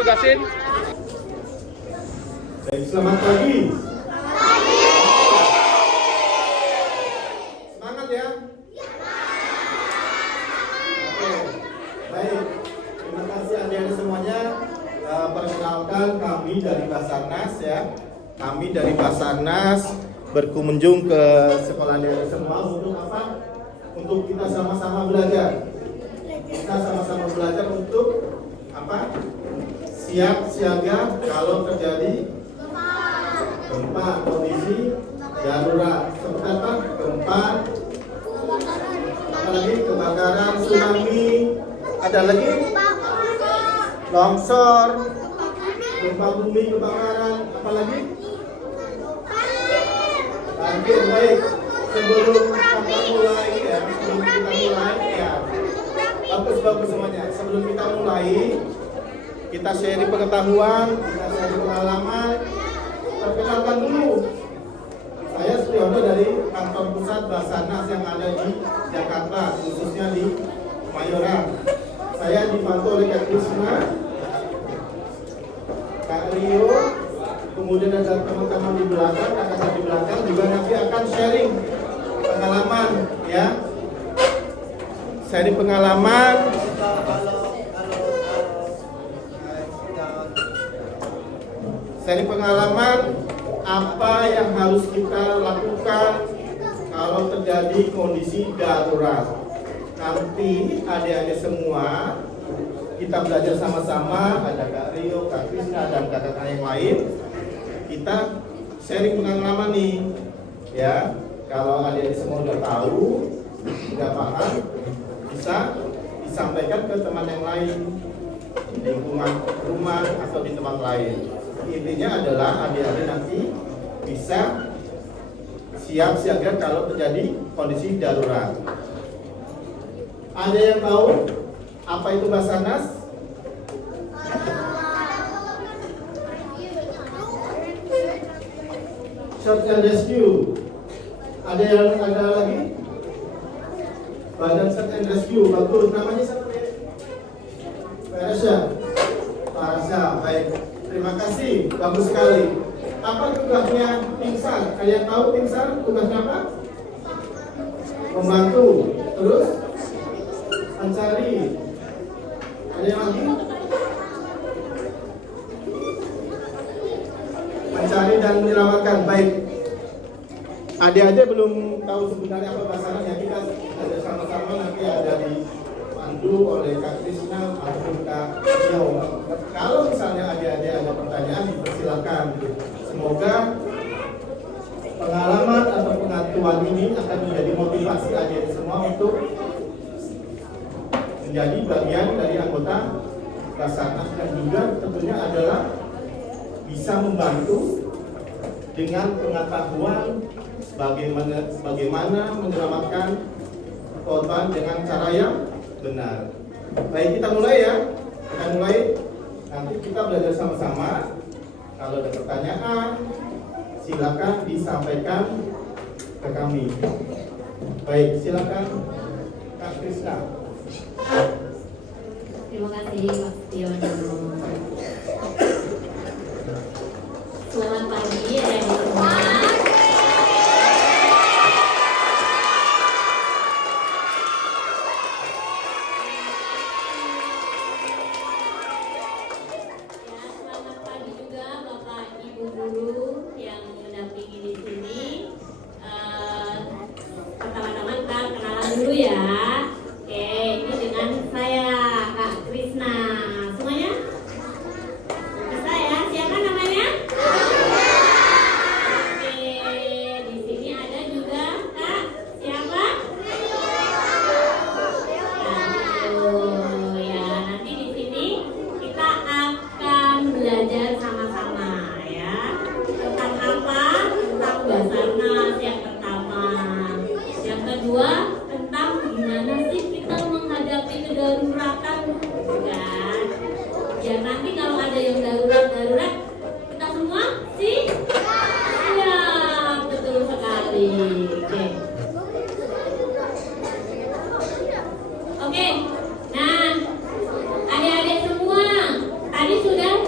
tugasin. Baik, selamat pagi. Semangat ya. Oke, baik. Terima kasih adik-adik semuanya. Perkenalkan kami dari Basarnas ya. Kami dari Basarnas berkunjung ke sekolah adik-adik semua untuk apa? Untuk kita sama-sama belajar. Kita sama-sama belajar untuk apa? Siap siaga kalau terjadi gempa, kondisi darurat seperti apa? Gempa, apalagi kebakaran, tsunami, ada lagi longsor, gempa bumi, kebakaran, apalagi banjir. Baik, sebelum kita mulai ya, bagus semuanya. Sebelum kita mulai, kita sharing pengetahuan, kita sharing pengalaman. Perkenalkan dulu, saya Sutyono dari kantor pusat Basarnas yang ada di Jakarta, khususnya di Mayoran. Saya dibantu oleh Kak Krisna, Kak Rio, kemudian ada teman-teman di belakang, kakak di belakang juga nanti akan sharing pengalaman ya. Sharing pengalaman. Sharing pengalaman apa yang harus kita lakukan kalau terjadi kondisi darurat. Nanti adik-adik semua kita belajar sama-sama, ada Kak Rio, Kak Krisna, dan kakak yang lain. Kita sharing pengalaman nih ya. Kalau adik-adik semua udah tahu, udah paham, bisa disampaikan ke teman yang lain di lingkungan rumah atau di tempat lain. Intinya adalah adik-adik nanti bisa siap siaga kalau terjadi kondisi darurat. Ada yang tahu apa itu Basarnas? Search and Rescue. Ada lagi? Badan Search and Rescue. Bagus, namanya siapa? Parasya. Baik. Terima kasih, bagus sekali. Apa tugasnya tim SAR? Kalian tahu tim SAR tugasnya apa? Membantu. Terus mencari. Ada yang lagi? Mencari dan menyelamatkan. Baik. Adik-adik belum tahu sebenarnya apa Basarnas ya, kita ada sama-sama nanti ada dipandu oleh Kak Krisna ataupun Kak Rio. Kalau misalnya adik-adik ada pertanyaan, dipersilakan. Semoga pengalaman atau pengetahuan ini akan menjadi motivasi adik-adik semua untuk menjadi bagian dari anggota Basarnas dan juga tentunya adalah bisa membantu dengan pengetahuan bagaimana menyelamatkan korban dengan cara yang benar. Baik, kita mulai ya. Kita mulai. Nanti kita belajar sama-sama. Kalau ada pertanyaan, silakan disampaikan ke kami. Baik, silakan Kak Krisna. Terima kasih Mas Tiono. Selamat pagi adik-adik semua. Guru yang mendampingi di sini. Pertama-tama kita kenalan dulu ya. Oke, ini dengan saya Kak Krisna. Semuanya bisa ya? Siapa namanya? Oke, di sini ada juga Kak siapa? Ya, nanti di sini kita akan belajar sama-sama. Tentang apa? Tentang Basarnas yang pertama. Yang kedua, tentang gimana sih kita menghadapi kedaruratan, kan? Ya nanti kalau ada yang darurat, kita semua siap. Betul sekali. Oke. Nah, adik-adik semua, tadi sudah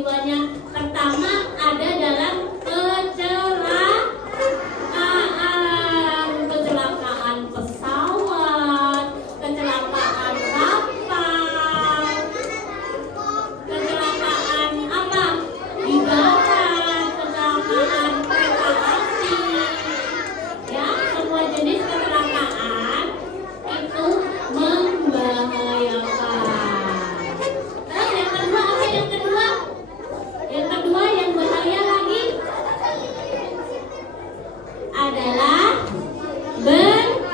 jiwanya. Pertama ada dalam kecelakaan pesawat, kecelakaan kapal, kecelakaan apa? Di darat, kecelakaan kereta api. Ya, semua jenis kecelakaan itu membahayakan. Terus yang kedua apa? Yang kedua yang bahaya lagi adalah bencana.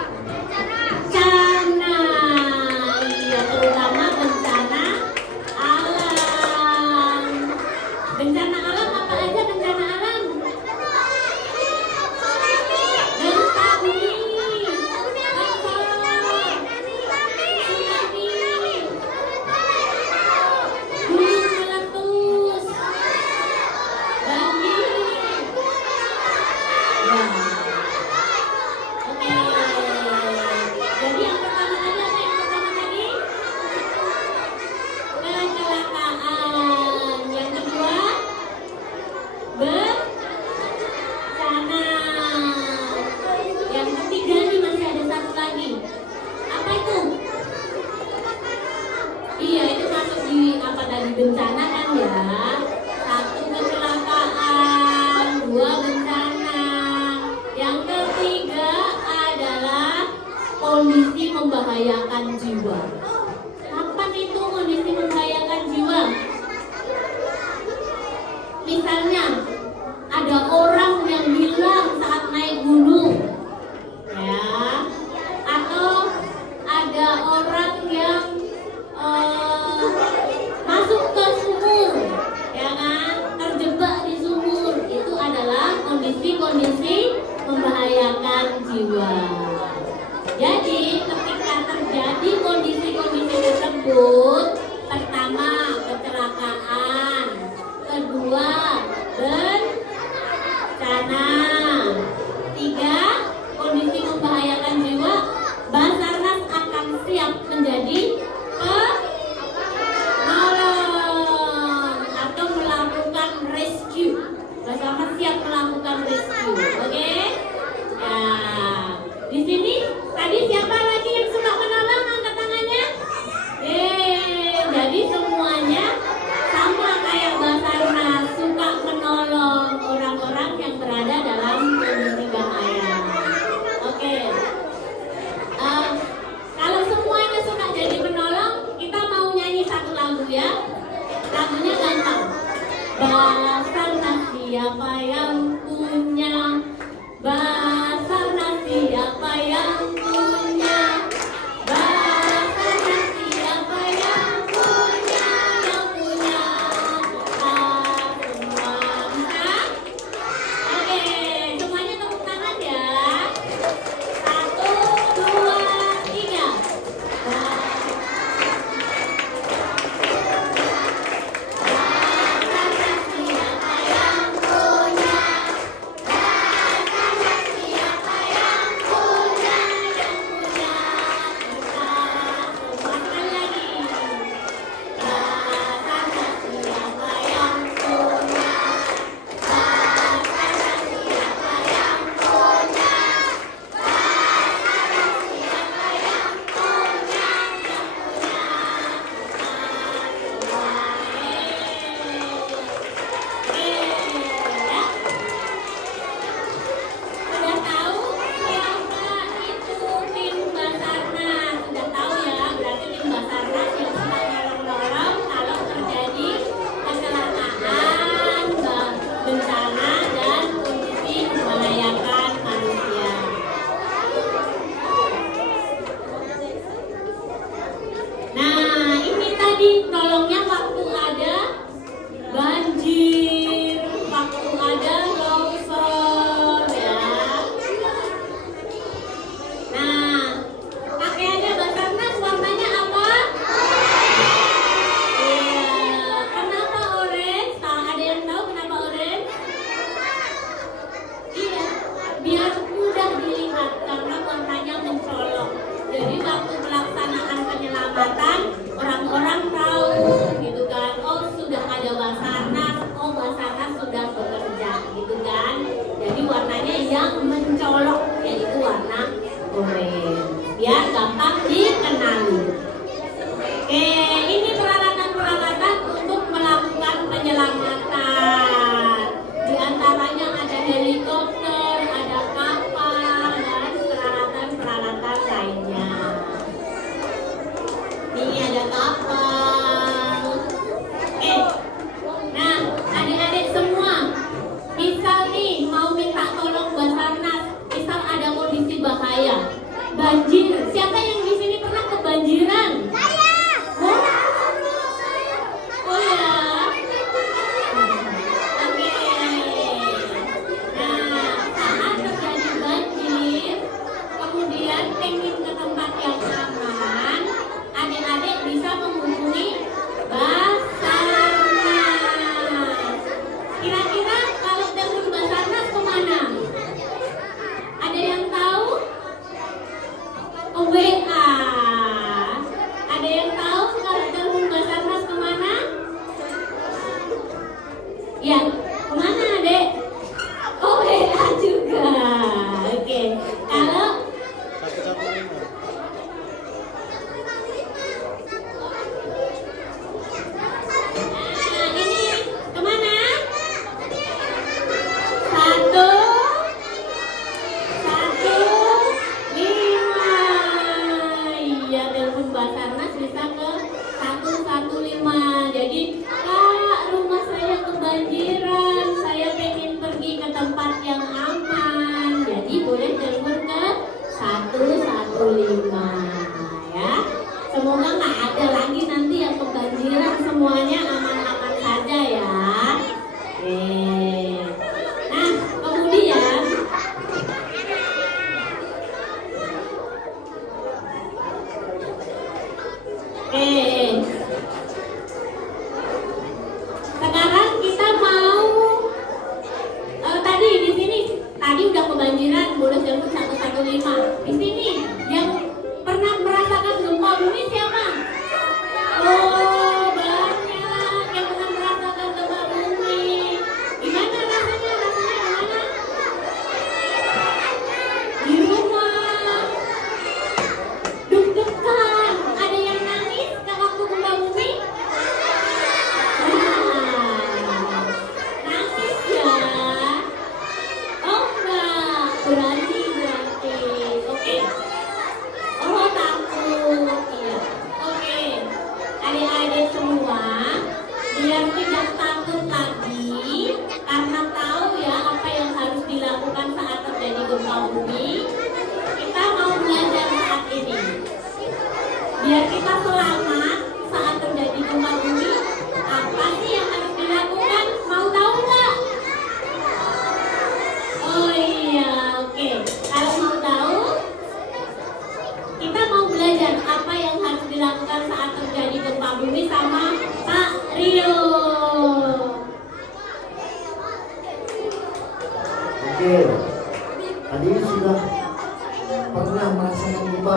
Iya, terutama bencana alam. Bencana alam apa aja bencana alam? Tsunami, gunung meletus, banjir. Ya. Oke. Jadi yang pertama tadi apa yang pertama tadi? Kecelakaan. Yang kedua bencana. Yang ketiga nih masih ada satu lagi. Apa itu? Iya, itu masuk di apa tadi, bencana kan ya? Satu kecelakaan, dua bencana. Yang ketiga adalah kondisi membahayakan jiwa. Kapan itu kondisi membahayakan jiwa? Misalnya ada orang yang hilang saat naik gunung, ya, atau ada orang yang masuk ke sumur, ya kan, terjebak di sumur. Itu adalah kondisi-kondisi membahayakan jiwa. Jadi ketika terjadi kondisi-kondisi tersebut, pertama kecelakaan, kedua bencana, tiga kondisi membahayakan jiwa, Basarnas akan siap menjadi penolong atau melakukan rescue. Basarnas siap melakukan rescue, oke? Nah, di sini tadi siapa lagi yang suka menolong? Angkat tangannya. Jadi semuanya sama kayak Basarnas, suka menolong orang-orang yang berada dalam kondisi bahaya. Oke. Kalau semuanya suka jadi penolong, kita mau nyanyi satu lagu ya. Lagunya gampang. Basarnas siapa yang punya? Basarnas siapa yang punya? Basarnas siapa yang punya? Yang punya semua bisa? Oke, semuanya tepuk tangan ya. 1, 2, 3. Basarnas siapa yang punya?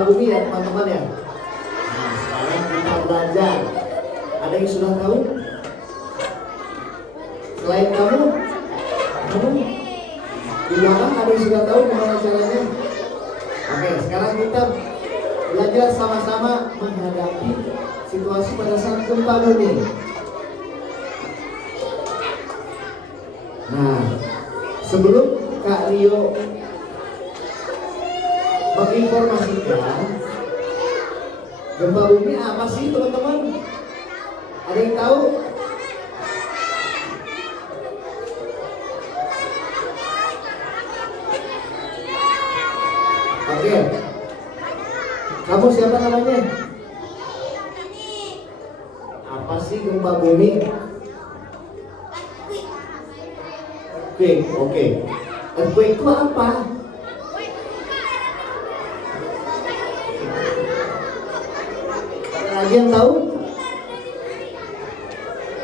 bumi ya teman-teman ya. Nah, sekarang kita belajar. Ada yang sudah tahu? Selain kamu di belakang ada yang sudah tahu gimana caranya? Oke, sekarang kita belajar sama-sama menghadapi situasi pada saat gempa bumi. Nah, sebelum Kak Rio menginformasikan gempa bumi apa sih teman-teman? Ada yang tahu? Oke. Kamu siapa namanya? Apa sih gempa bumi? Oke. Earthquake itu apa? Ada lagi yang tahu?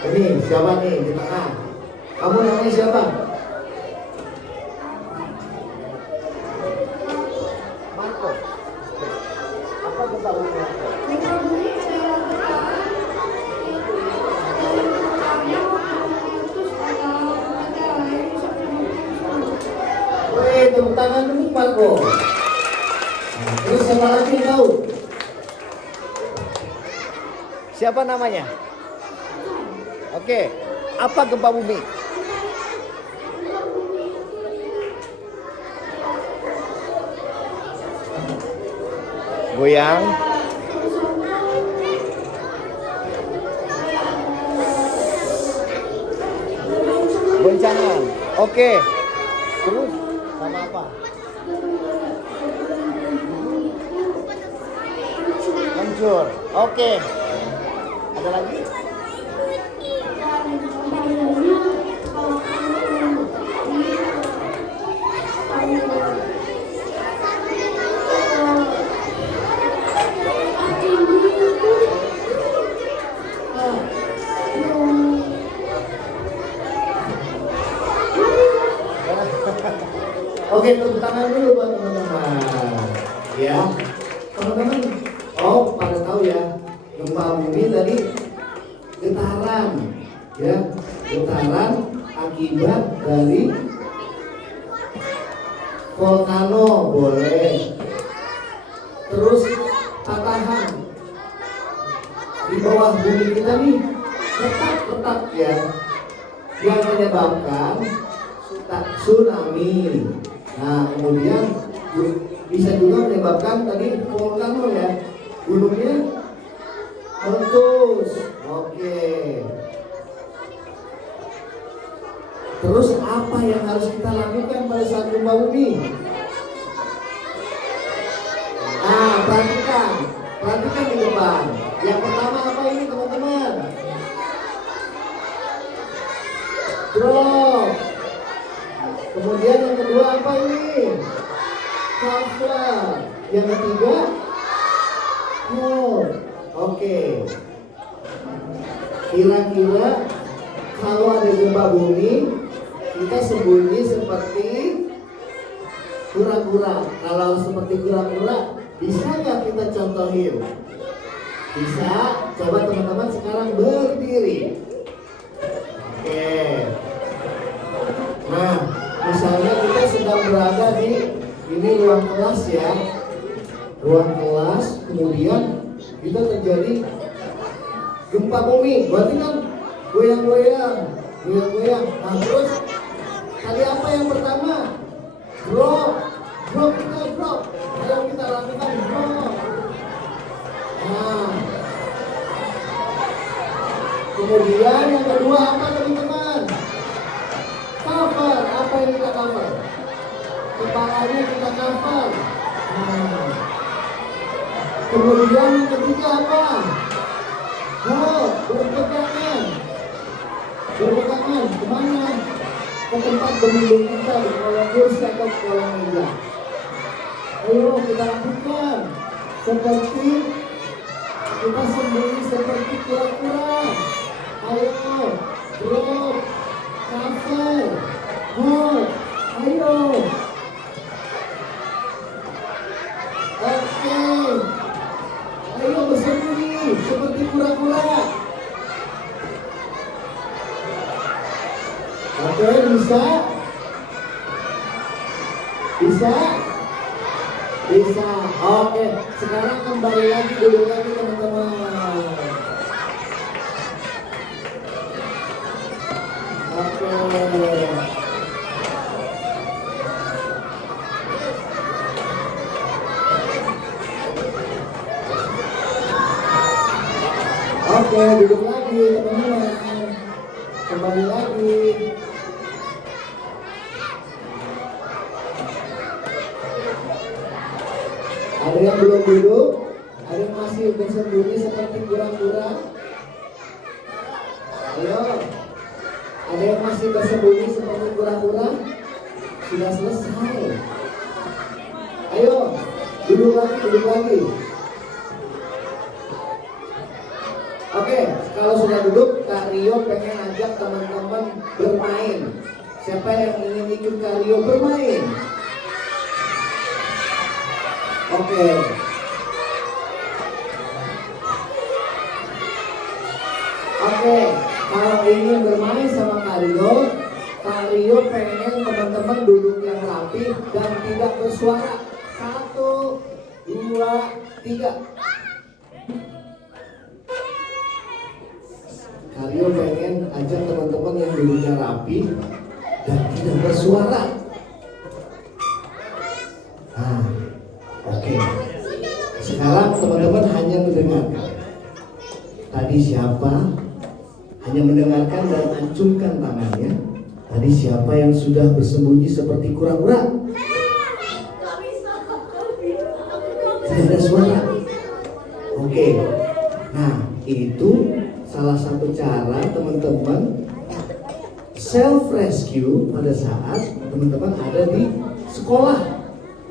Ini siapa nih di tengah? Kamu namanya siapa? Marco. Apa gempa bumi? Tepuk tangan dulu Marco. Terus siapa lagi yang tahu? Siapa namanya? Oke, apa gempa bumi? Goyang. Goncangan. Oke. Terus sama apa? Hancur. Oke. Ada lagi? Oke, tepuk tangan dulu buat teman-teman. Ya, teman-teman. Oh, pada tahu ya, gempa bumi tadi getaran, ya, getaran akibat dari volcano boleh. Terus patahan di bawah bumi kita nih retak ya, yang menyebabkan tsunami. Nah, kemudian bisa juga menyebabkan tadi volcano ya, gunungnya meletus. Oke. Terus apa yang harus kita lakukan pada saat gempa bumi? Nah, perhatikan di depan. Yang pertama apa ini teman-teman? Drop. Kemudian yang kedua apa ini? Cover. Yang ketiga hold. Oke. Kira-kira kalau ada gempa bumi, kita sembunyi seperti kura-kura. Kalau seperti kura-kura, bisa nggak kita contohin? Bisa. Coba teman-teman sekarang berdiri. Oke. Nah, misalnya kita sedang berada di ini ruang kelas ya, ruang kelas, kemudian kita terjadi gempa bumi, berarti kan goyang-goyang. Nah terus tadi apa yang pertama? Drop. Ayo kita lakukan drop. Nah, kemudian yang kedua apa teman-teman? Cover. Apa yang kita cover? Kepalanya kita cover. Nah, kemudian yang ketiga apa? Berpegangan kemana? Ke tempat berlindung kita, di kolong kursi atau kolong meja. Ayo kita lakukan seperti kita sembunyi seperti kura-kura. Ayo drop, cover, hold. Ayo. Oke. Oke, bisa? Bisa? Bisa. Oke, sekarang kembali lagi, duduk lagi teman-teman. Oke. Oke, duduk lagi teman-teman. Kembali lagi. Ada yang belum duduk? Ada yang masih bersembunyi seperti kura-kura? Ayo. Ada yang masih bersembunyi seperti kura-kura? Sudah selesai. Ayo, duduk lagi, duduk lagi. Oke, kalau sudah duduk, Kak Rio pengen ajak teman-teman bermain. Siapa yang ingin ikut Kak Rio bermain? Oke. Oke, kalau ingin bermain sama Kak Rio pengen teman-teman duduk yang rapi dan tidak bersuara. 1, 2, 3. Kak Rio pengen ajak teman-teman yang duduknya rapi dan tidak bersuara. Nah, oke. Sekarang teman-teman hanya mendengarkan. Tadi siapa? Hanya mendengarkan dan acungkan tangannya. Tadi siapa yang sudah bersembunyi seperti kura-kura? Tidak ada suara. Oke. Nah, itu salah satu cara teman-teman self rescue pada saat teman-teman ada di sekolah.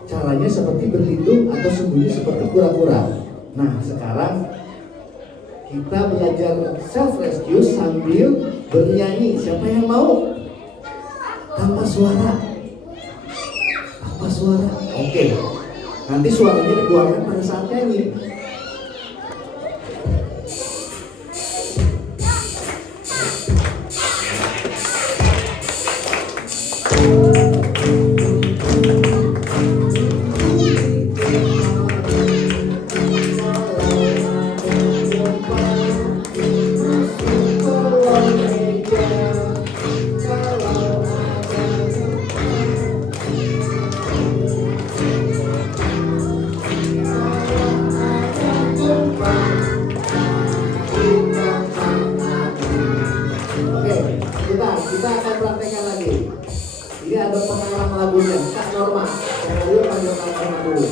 Caranya seperti berlindung atau sembunyi seperti kura-kura. Nah, sekarang kita belajar self rescue sambil bernyanyi. Siapa yang mau? Tanpa suara. Tanpa suara. Oke. Nanti suaranya dikeluarkan pada saat nyanyi. Kita akan praktekkan lagi. Ini ada pengarang lagunya, Kak Norma. Saya panggil Kak Norma dulu.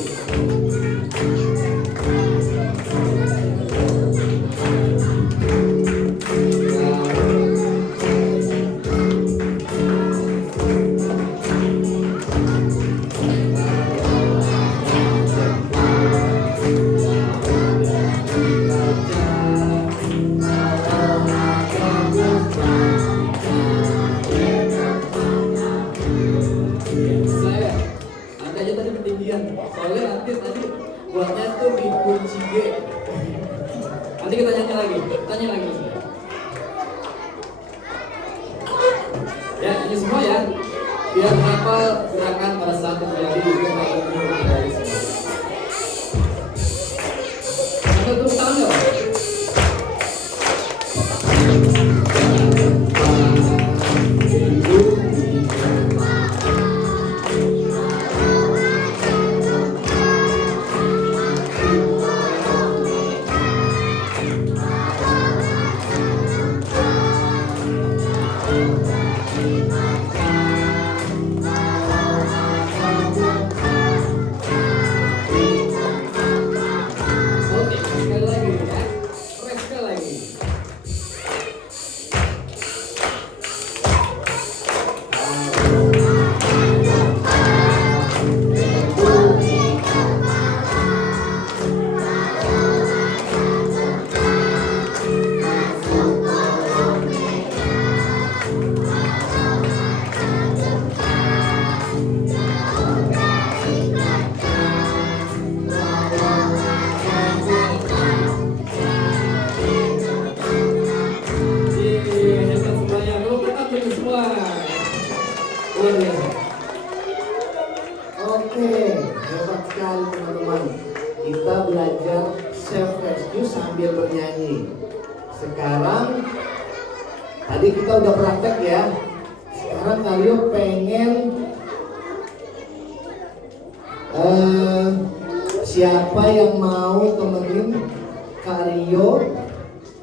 Soalnya nanti buatnya tuh di kunci G. Nanti kita nyanyi lagi, Mas. Ya, ini semua ya. Biar hafal gerakan pada saat terjadi gempa bumi dari semua. Kita tepuk tangan dong. kita udah praktek ya. Sekarang kalian pengen siapa yang mau temenin Kak Rio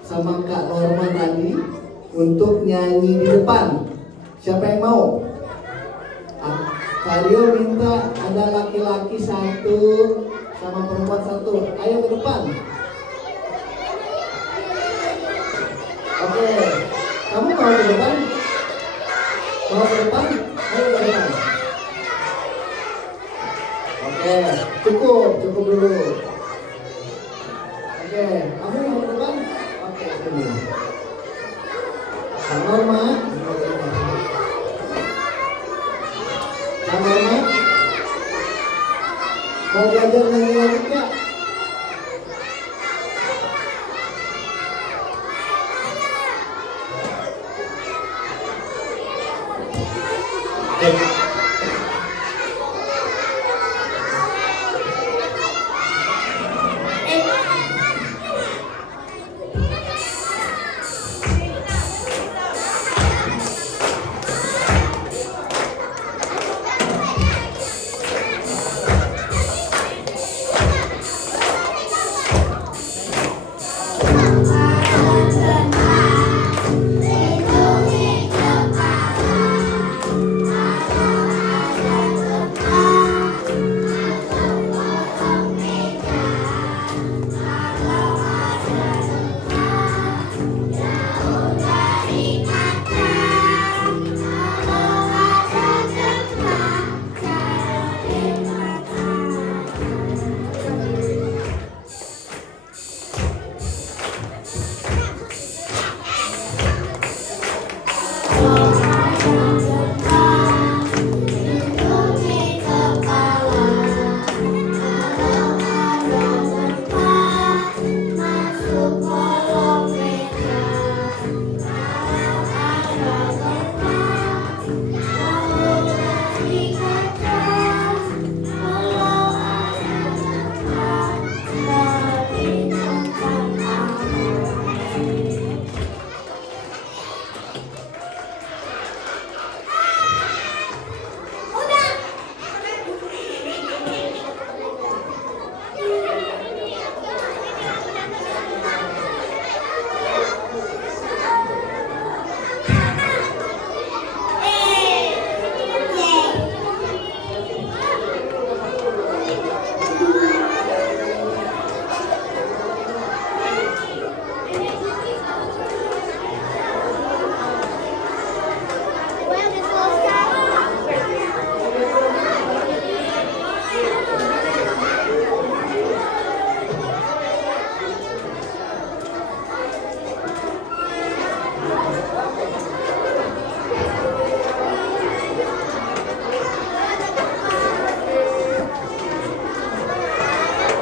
sama Kak Norma tadi untuk nyanyi di depan? Siapa yang mau? Kak Rio minta ada laki-laki satu sama perempuan satu. Ayo ke depan. Oke, kamu mau ke depan? Mau ke depan? Ayo ke depan. Oke, cukup dulu. Oke, kamu mau ke depan? Oke, sini. Kak Norma. Kak Norma. Mau belajar nyanyi lagi nggak?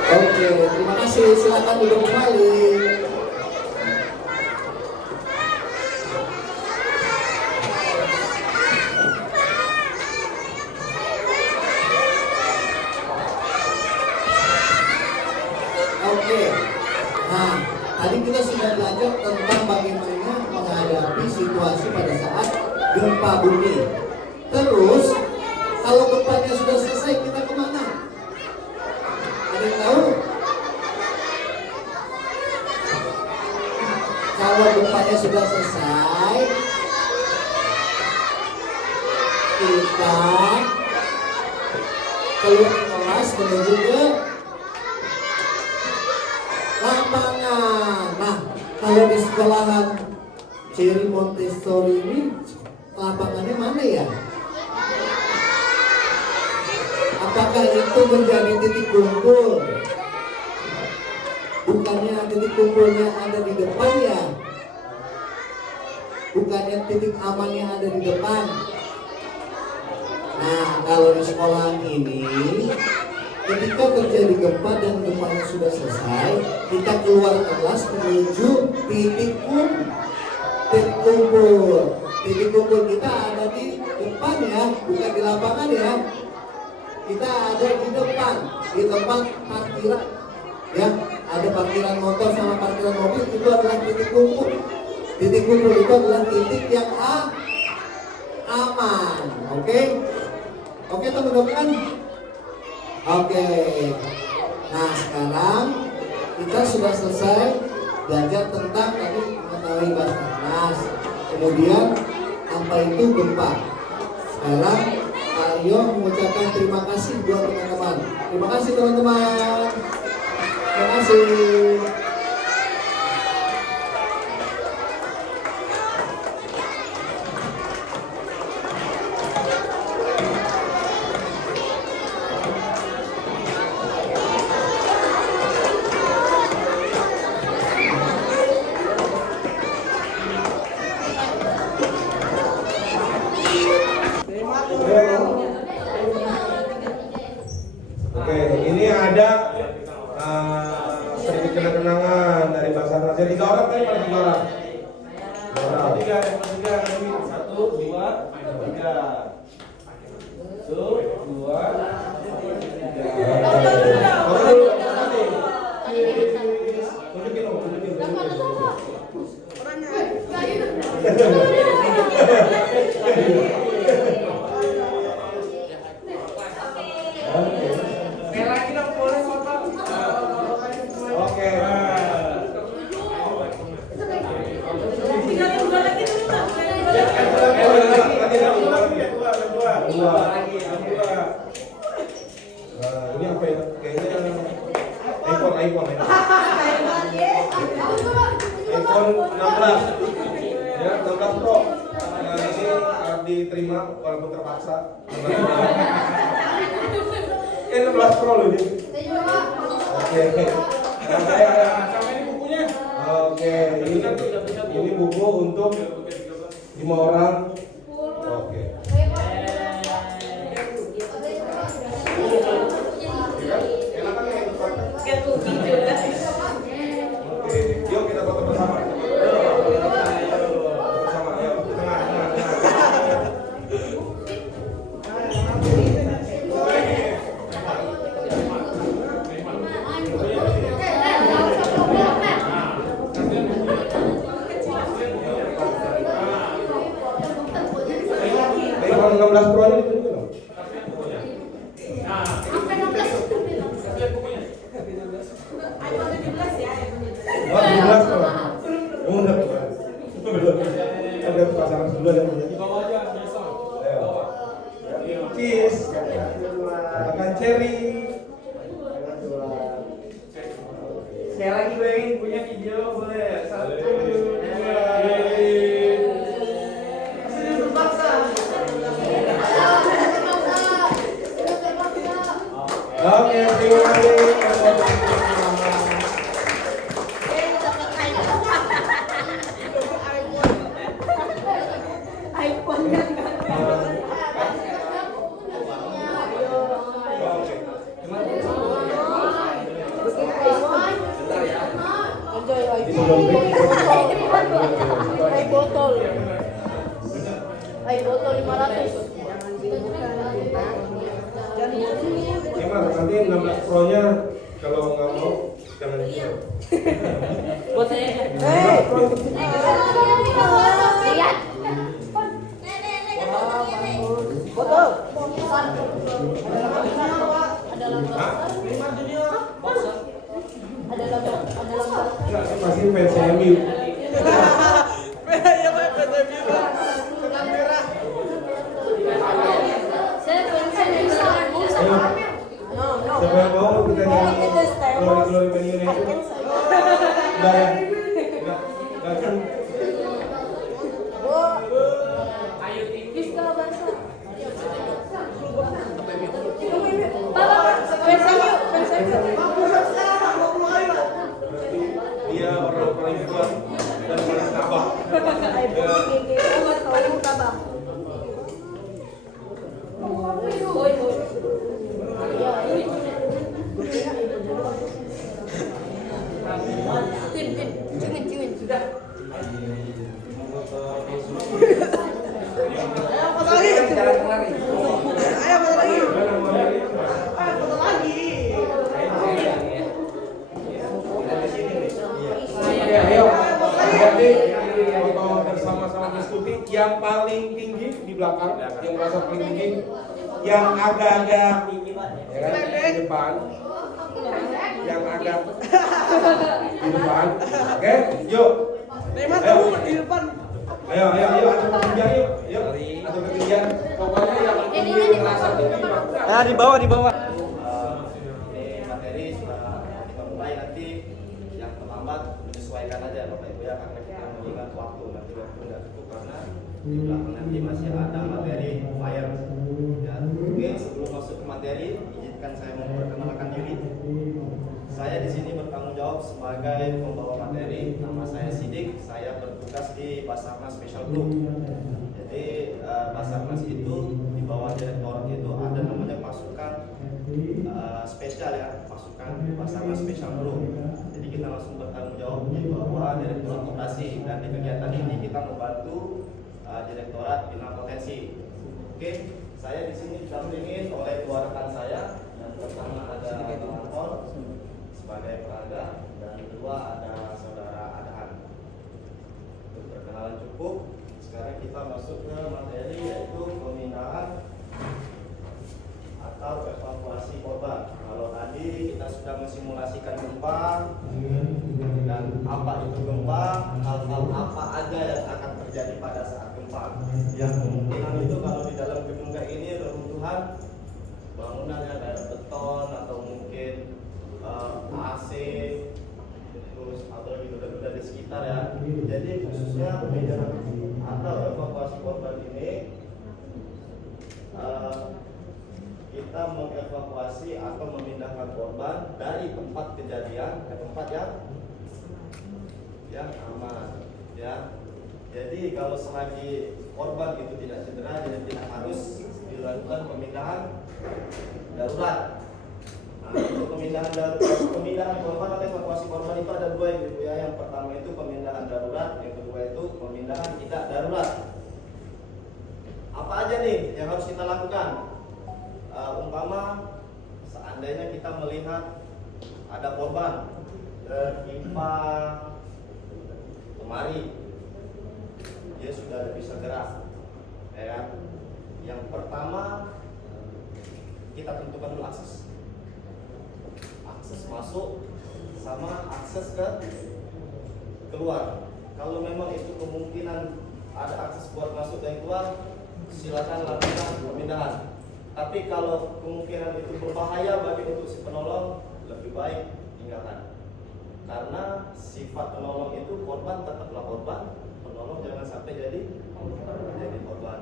Oke, terima kasih. Silakan duduk kembali. Oke. Nah, tadi kita sudah belajar tentang bagaimana menghadapi situasi pada saat gempa bumi. Terus, kalau gempanya sudah selesai, kita kemana? Ada yang tahu? Kalau gempanya sudah selesai, kita keluar kelas menuju ke lapangan. Nah, kalau di sekolahan Cherry Montessori ini lapangannya mana ya? Apakah itu menjadi titik kumpul? Bukannya titik kumpulnya ada di depan ya? Bukannya titik amannya ada di depan? Nah, kalau di sekolahan ini, ketika terjadi gempa dan gempanya sudah selesai, kita keluar kelas menuju titik kumpul. Titik kumpul kita ada di depan ya, bukan di lapangan ya. Kita ada di depan, di tempat parkiran ya, ada parkiran motor sama parkiran mobil, itu adalah titik kumpul. Titik kumpul itu adalah titik yang aman. Oke? Oke teman-teman? Oke. Nah sekarang kita sudah selesai belajar tentang tadi mengetahui Basarnas. Kemudian apa itu gempa. Sekarang Aryo mengucapkan terima kasih buat teman-teman. Terima kasih teman-teman. Terima kasih. Oke, ini ada sedikit kenang-kenangan dari Basarnas. Jadi 3 orang tadi pada 3 orang. 3, yang ketiga kami 1, 2, 3. 1, 2, 3. Ini apa ya? Kayaknya iPhone 16. Ya, 16 Pro. Nah, ini harus diterima walaupun terpaksa. 16 Pro loh ini. Oke. Sama ini bukunya. Oke, ini buku untuk 5 orang. Oke. Oke, yuk kita foto bersama. Bersama, yuk. Tengah. Kalau 16 Pro ini itu dong. Oh, 17 Pro. Oh, udah. Ada pasangan dulu yang punya. Cheese. Katakan cherry. Saya lagi bayangin punya video boleh 1, 2. Oke, terima kasih. Air botol 500. Gimana? Nanti 16 Pro-nya kalau nggak mau jangan dijual. Buat saya aja. Lihat. Botol. Ada lampu. Ada lampu. Nggak, pasti fans MU. Siapa yang mau kita nyanyi Glory Penny ini? Enggak ya? Enggak kan? Ayo tipis kalau bahasa. Dia orang paling kuat. paling tinggi di belakang, yang merasa paling tinggi, yang agak-agak ya kan, di depan, yang agak di depan. Oke, yuk. Ayo, atur ketinggian yuk, atur ketinggian. Pokoknya yang tinggi merasa tinggi. Nah, di bawah. Ini materi sudah kita mulai, nanti yang terlambat menyesuaikan aja Bapak Ibu ya, karena kita mengingat waktu, nanti waktu tidak cukup karena di belakang nanti masih ada materi fire. Ya, oke, sebelum masuk ke materi, izinkan saya memperkenalkan diri. Saya di sini bertanggung jawab sebagai pembawa materi. Nama saya Sidik. Saya bertugas di Basarnas Special Group. Jadi Basarnas itu di bawah direktorat itu ada namanya pasukan spesial ya, pasukan Basarnas Special Group. Jadi kita langsung bertanggung jawab di bawah direktorat operasi, dan di kegiatan ini kita membantu direktorat bina potensi. Oke, saya di sini didampingin oleh dua rekan saya. Yang pertama ada Anton sebagai peraga, dan kedua ada saudara Adahan. Untuk perkenalan cukup, sekarang kita masuk ke materi, yaitu pemindahan atau evakuasi korban. Kalau tadi kita sudah mensimulasikan gempa dan apa itu gempa, hal-hal apa aja yang akan terjadi pada saat gempa. Yang kemungkinan itu kalau di dalam gedung kayak ini reruntuhan bangunannya dari beton atau mungkin AC, terus atau benda-benda di sekitar ya. Jadi khususnya pemindahan atau evakuasi korban ini, kita mengevakuasi atau memindahkan korban dari tempat kejadian ke tempat yang aman ya. Jadi kalau selagi korban itu tidak cedera, jadi tidak harus dilakukan pemindahan darurat. Nah, untuk pemindahan korban atau evakuasi korban itu ada dua Ibu ya. Yang pertama itu pemindahan darurat, yang kedua itu pemindahan tidak darurat. Apa aja nih yang harus kita lakukan? Umpama seandainya kita melihat ada korban tertimpa lemari, dia sudah bisa gerak, ya kan? Yang pertama kita tentukan dulu akses masuk sama akses ke keluar. Kalau memang itu kemungkinan ada akses buat masuk dan keluar, silakan lakukan pemindahan. Tapi kalau kemungkinan itu berbahaya bagi untuk si penolong, lebih baik tinggalkan. Karena sifat penolong itu korban tetaplah korban, penolong jangan sampai jadi korban.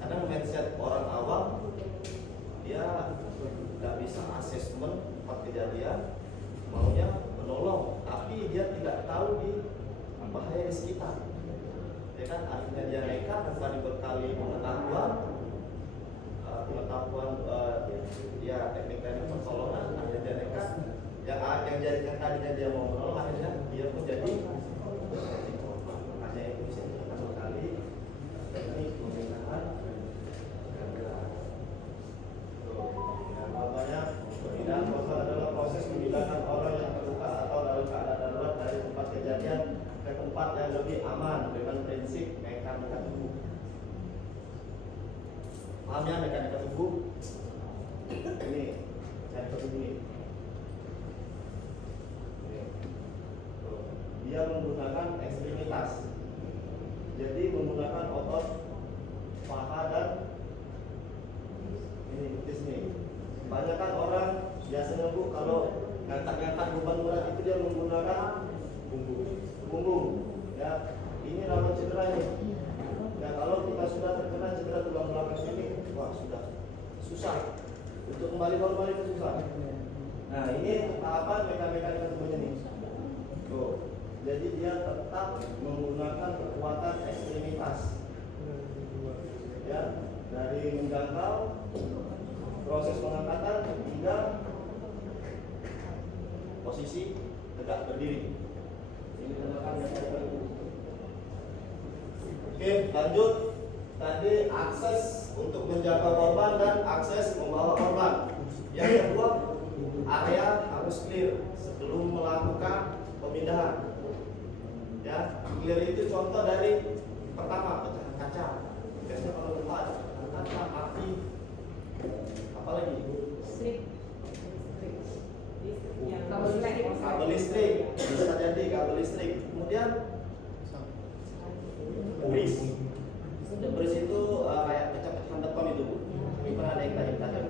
Karena mindset orang awam, dia tidak bisa asesmen tempat kejadian, maunya menolong, tapi dia tidak tahu di bahaya di sekitar. Ya kan, akhirnya dia nekat tanpa dibekali pengetahuan ya teknik-teknik pertolongan, akhirnya dia nekat. Yang jadikan tadinya dia mau menolong, akhirnya dia pun jadi korban. Makanya itu bisa dikatakan sekali teknik pemindahan. Namanya pemindahan korban adalah proses memindahkan orang yang terluka atau dalam keadaan darurat dari tempat kejadian ke tempat yang lebih aman dengan prinsip mekanika tubuh. Paham ya mekanika tubuh? Ini mekanika tubuh ini. Dia menggunakan ekstremitas. Jadi menggunakan otot paha dan ini betis nih. Banyak kan orang biasanya Bu kalau ngangkat beban berat itu dia menggunakan punggung. Ya, ini rawan cedera nih. Ya kalau kita sudah terkena cedera tulang belakang sini, wah sudah susah. Untuk kembali normal itu susah. Nah ini tahapan mekanika tubuhnya nih. Tuh. Jadi dia tetap menggunakan kekuatan ekstremitas. Ya, dari menjangkau proses pengangkatan hingga posisi tegak berdiri. Ini tindakan yang saya lakukan. Oke, lanjut. Tadi akses untuk menjaga korban dan akses membawa korban. Yang kedua, area harus clear sebelum melakukan pemindahan. Ya, clear itu contoh dari pertama pecahan kaca. Biasanya kalau rumah ada kaca, api, apalagi kabel listrik, bisa jadi kabel listrik. Kemudian bris. Bris itu kayak pecah-pecahan beton itu, Bu. Pernah ada yang tajam-tajam.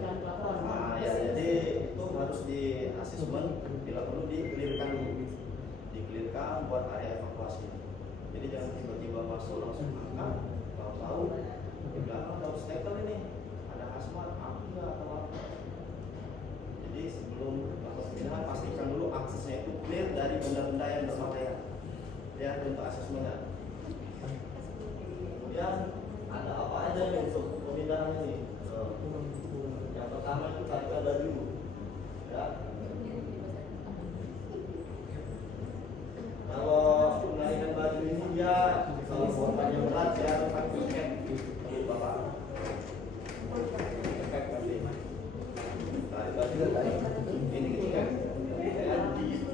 Nah, ya, jadi itu harus di asesmen, bila perlu dikelirkan dulu, dikelirkan buat area evakuasi. Jadi jangan tiba-tiba masuk langsung angkat, tahu-tahu di belakang ada obstacle ini, ada hazmat, api nggak atau apa. Jadi sebelum melakukan pemindahan pastikan dulu aksesnya itu clear dari benda-benda yang berbahaya. Ya, untuk asesmennya. Kemudian ada apa aja nih untuk pemindahan ini? Yang pertama itu tarikan baju, ya. Kalau menarikan baju ini dia kalau korbannya berat dia harus pakai ikat, Bapak. Ikat tadi. Tarik baju ini ikat.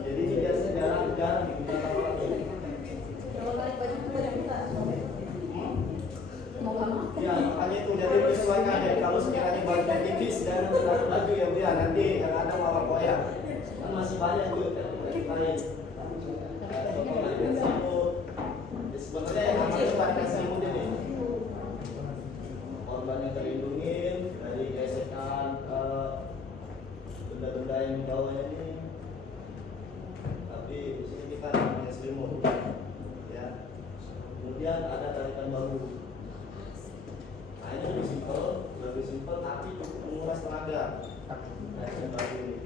Jadi dia jarang digunakan orang ini. Kalau tarik baju itu banyak bisa. Mau nggak mau. Ya, makanya itu jadi disesuaikan ya. Kalau sekiranya bajunya tipis dan taruh baju ya Bu ya, nanti yang ada malah koyak. Kan masih banyak tuh lain. Sebenarnya yang harus tarikan selimut ini. Korbannya terlindungin dari gesekan benda-benda yang di bawahnya ini. Tapi di sini kita punya selimut, ya. Kemudian ada tarikan bahu. Nah ini lebih simpel, tapi cukup menguras tenaga. Tarikan bahu ini.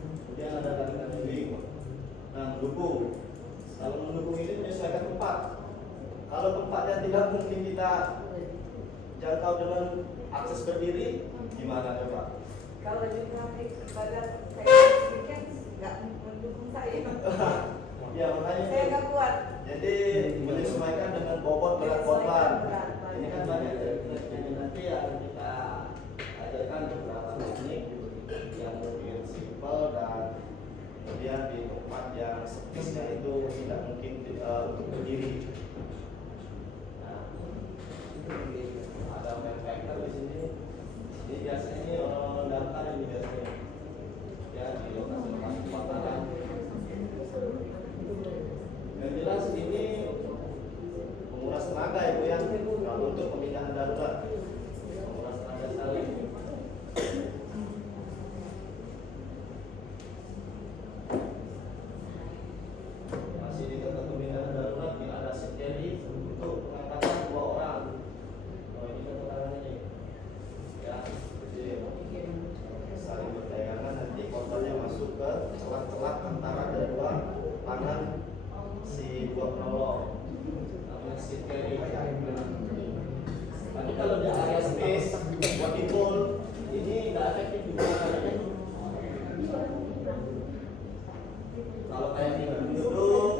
Kemudian ada tarikan dinding. Nah, mendukung. Kalau mendukung ini menyesuaikan tempat. Kalau tempatnya tidak mungkin kita jangkau dengan akses berdiri, gimana coba? Kalau di trafik badan kayak weekend nggak mendukung saya. Ya makanya Saya nggak kuat. jadi menyesuaikan dengan bobot berat korban. Berat. Ini kan banyak tekniknya, nanti akan kita ajarkan beberapa teknik yang mungkin simpel dan kemudian di tempat yang sepisnya itu tidak mungkin untuk berdiri. Nah, ada manufacturer di sini. Ini biasanya ini orang-orang daftar ini biasanya. Ya di lokasi-lokasi kebakaran. Yang jelas ini menguras tenaga ya Bu ya. Kalau untuk pemindahan darurat menguras tenaga sekali. Masih di tempat pemindahan darurat ini ada security untuk pengangkatan 2 orang. Oh ini keterangan ini. Ya, jadi saling berpegangan nanti korbannya masuk ke celah-celah antara kedua tangan si buat penolong. Namanya security. Tapi kalau di area space buat dipul ini nggak efektif juga caranya. Kalau kayak di duduk,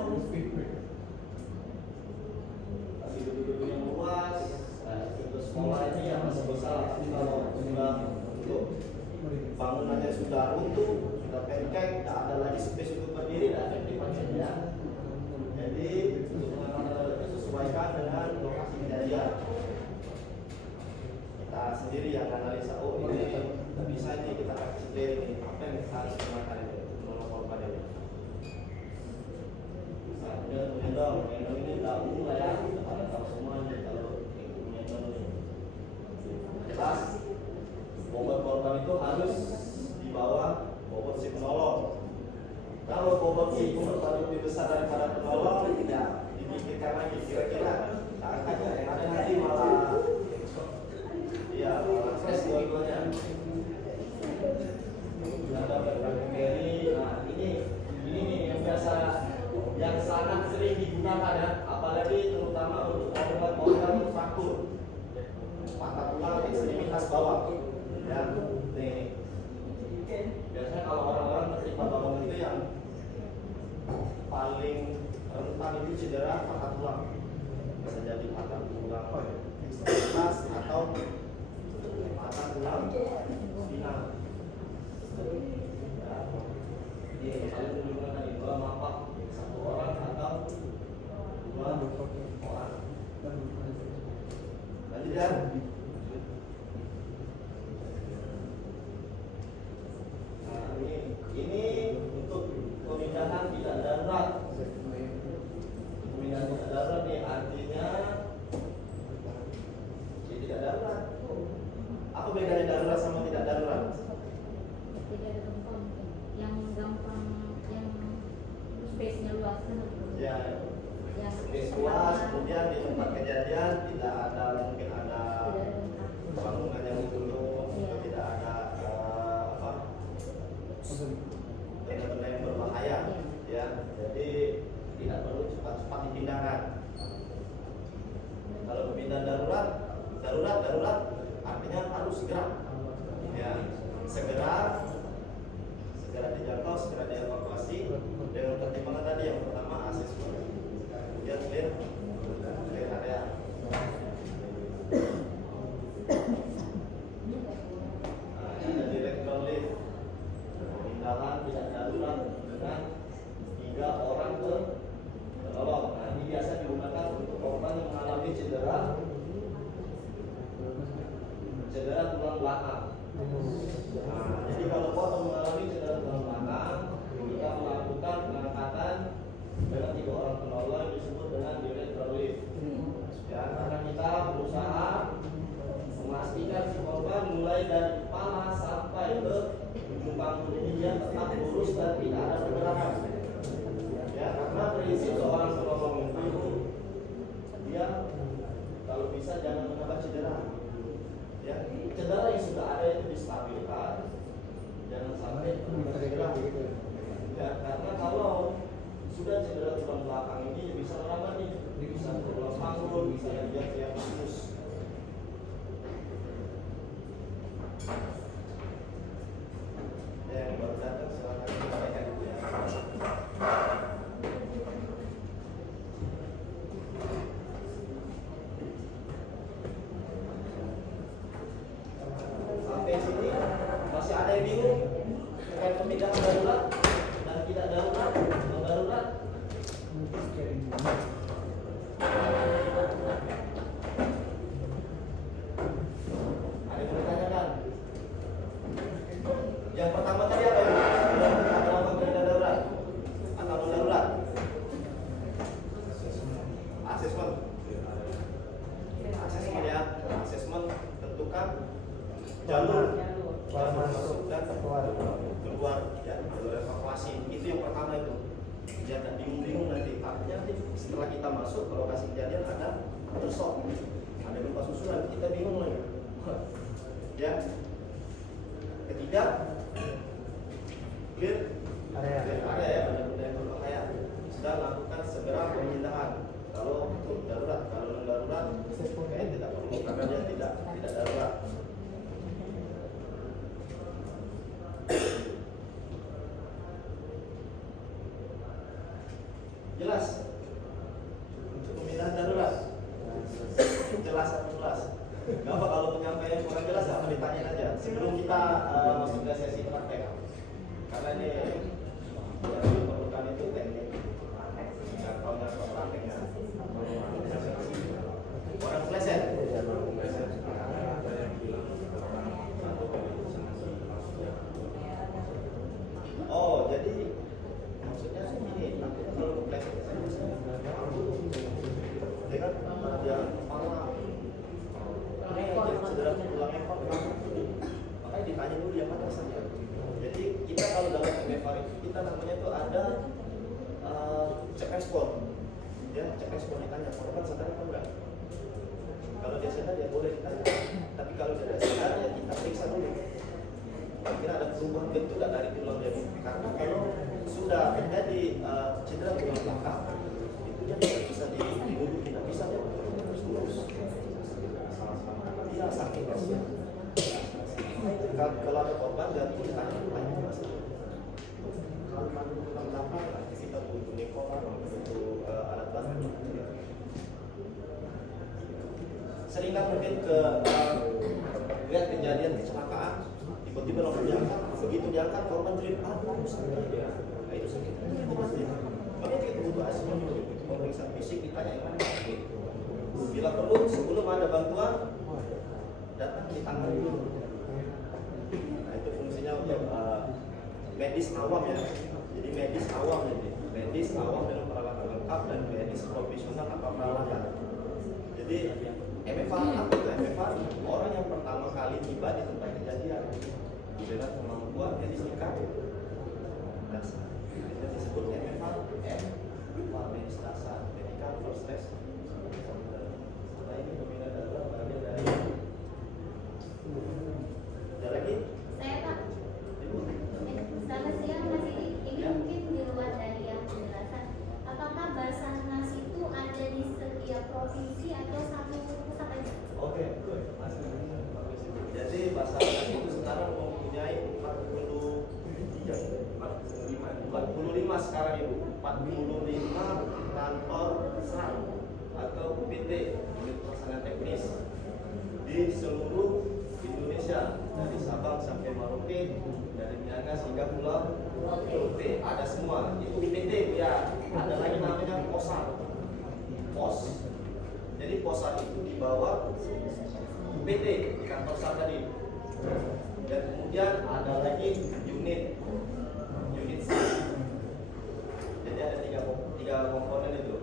tapi duduk yang luas, untuk sekolah ini yang masih besar. Tapi kalau sudah untuk bangunannya sudah runtuh, sudah pancake, tak ada lagi space untuk berdiri, tidak efektif pancaknya. Jadi untuk mengatakan itu sesuaikan dengan lokasi kejadian. Kita sendiri yang analisa, oh ini bisa ini kita pakai sendiri ini, apa yang kita harus gunakan itu untuk menolong korban ini. Kemudian dong, ini tak umum lah ya, kita pada tahu semuanya kalau punya ini. Jelas, bobot korban itu harus di bawah bobot si penolong. Kalau bobot si korban lebih besar daripada penolong, tidak dipikirkan lagi kira-kira. Tak aja yang ada nanti malah, ya malah stres dua-duanya. Ada berbagai nah ini nih yang biasa, yang sangat sering digunakan ya, apalagi terutama untuk organ fraktur, patah tulang, ekstremitas bawah. Ya, nih. Biasanya kalau orang-orang tertimpa bangun itu yang paling rentan itu cedera patah tulang. Bisa jadi patah tulang ekstremitas atau patah tulang spinal. saling menunjukkan tadi dua mapak satu orang atau dua orang. Lanjut ya. Nah, ini untuk pemindahan tidak darurat. Pemindahan tidak darurat nih artinya tidak darurat. Apa bedanya darurat sama tidak darurat? Tidak ada gempa mungkin. Yang gampang, yang space-nya luas. Ya, Ya, space luas, kemudian di tempat kejadian tidak ada mungkin ada bangunan yang runtuh, tidak ada benda-benda yang berbahaya, ya. Jadi tidak perlu cepat-cepat dipindahkan. Kalau pemindahan darurat artinya harus segera, ya, segera dijangkau, segera dievakuasi dengan pertimbangan tadi yang pertama asesmen, kemudian clear area. Nah, ini ada direct lift, pemindahan tidak darurat dengan 3 orang tertolong. Nah, ini biasa digunakan untuk korban yang mengalami cedera tulang belakang. Nah, jadi kalau korban mengalami cedera tulang belakang, kita melakukan pengangkatan dengan 3 orang penolong yang disebut dengan direct lift. Ya, karena kita berusaha memastikan si korban mulai dari kepala sampai ke ujung pangkul ini dia tetap lurus dan tidak ada pergerakan. Ya, karena prinsip seorang penolong itu dia kalau bisa jangan menambah cedera. Ya, cedera yang sudah ada itu distabilkan, jangan sampai cedera. Ya, karena kalau sudah cedera tulang belakang ini bisa merambat nih, bisa tulang pangkul, bisa yang putus. Yang baru datang silakan disampaikan dulu ya. Sampai sini masih ada yang bingung terkait pemindahan darurat dan tidak darurat atau darurat? Ada yang bertanyakan? Yang pertama tadi apa ini? Apa pemindahan darurat atau non darurat? Asesmen. Asesmen ya. Asesmen tentukan jalur masuk dan keluar ya, jalur evakuasi. Itu yang pertama itu. Jangan bingung-bingung nanti. Artinya nanti setelah kita masuk ke lokasi kejadian ada shock, ada gempa susulan, kita bingung lagi. Ya. Ketiga, clear area ya, benda-benda yang berbahaya. Sudah lakukan segera pemindahan. Kalau untuk darurat, kalau non darurat, kayaknya tidak perlu karena dia tidak darurat. Jelas untuk pemindahan darurat, jelas atau jelas? Gak apa kalau penyampaian kurang jelas apa ditanya aja sebelum kita masuk ke sesi praktek. Karena ini yang diperlukan itu teknik atau prakteknya. Orang flash. Oh, jadi maksudnya ini takutnya kalau flash dengan yang kepala ini cedera tulang ekor, makanya ditanya dulu yang mana saja. Jadi kita kalau dalam MFR itu kita namanya itu ada cek respon, ya cek respon ditanya korban sadar apa enggak. Kalau dia sadar ya boleh ditanya, tapi kalau tidak sadar ya kita periksa dulu. Kira ada perubahan bentuk nggak dari tulang dia? Karena kalau sudah terjadi cedera tulang belakang, itu dia tidak bisa diduduk, tidak bisa dia terus lurus. Dia sakit rasanya. Kalau ada korban dan ditanya kalau kandung tulang belakang, kita butuh nekor, butuh alat bantu. Sering kan mungkin lihat kejadian kecelakaan, tiba-tiba langsung diangkat, begitu diangkat korban terlibat, sakit dia. Nah itu sakit. Makanya kita butuh asesmen dulu, pemeriksaan fisik ditanya yang mana sakit. Bila perlu sebelum ada bantuan datang ditangani dulu. Nah itu fungsinya untuk medis awam ya. Jadi medis awam ini, medis awam dengan peralatan lengkap dan medis profesional tanpa peralatan. Jadi MFA apa itu MFA? Orang yang pertama kali tiba di tempat kejadian dengan kemampuan medis lengkap. Dasar. Itu disebut MFA, medis dasar, medical first test. Nah ini pembina darurat bagian dari. Ada lagi? Saya Pak. Selamat siang Mas Didi. Ini mungkin di luar dari yang penjelasan. Apakah Basarnas itu ada di setiap provinsi atau satu pusat aja? Oke, jadi Basarnas itu sekarang mempunyai 45 sekarang Ibu, 45 kantor SAR atau UPT, unit pelaksana teknis di seluruh Indonesia, dari Sabang sampai Merauke, dari Miangas hingga Pulau Rote, ada semua. Itu UPT ya. Ada lagi namanya POSAR, POS. Jadi POSAR itu di bawah UPT di kantor SAR tadi. Dan kemudian ada lagi unit SAR. Jadi ada tiga komponen itu,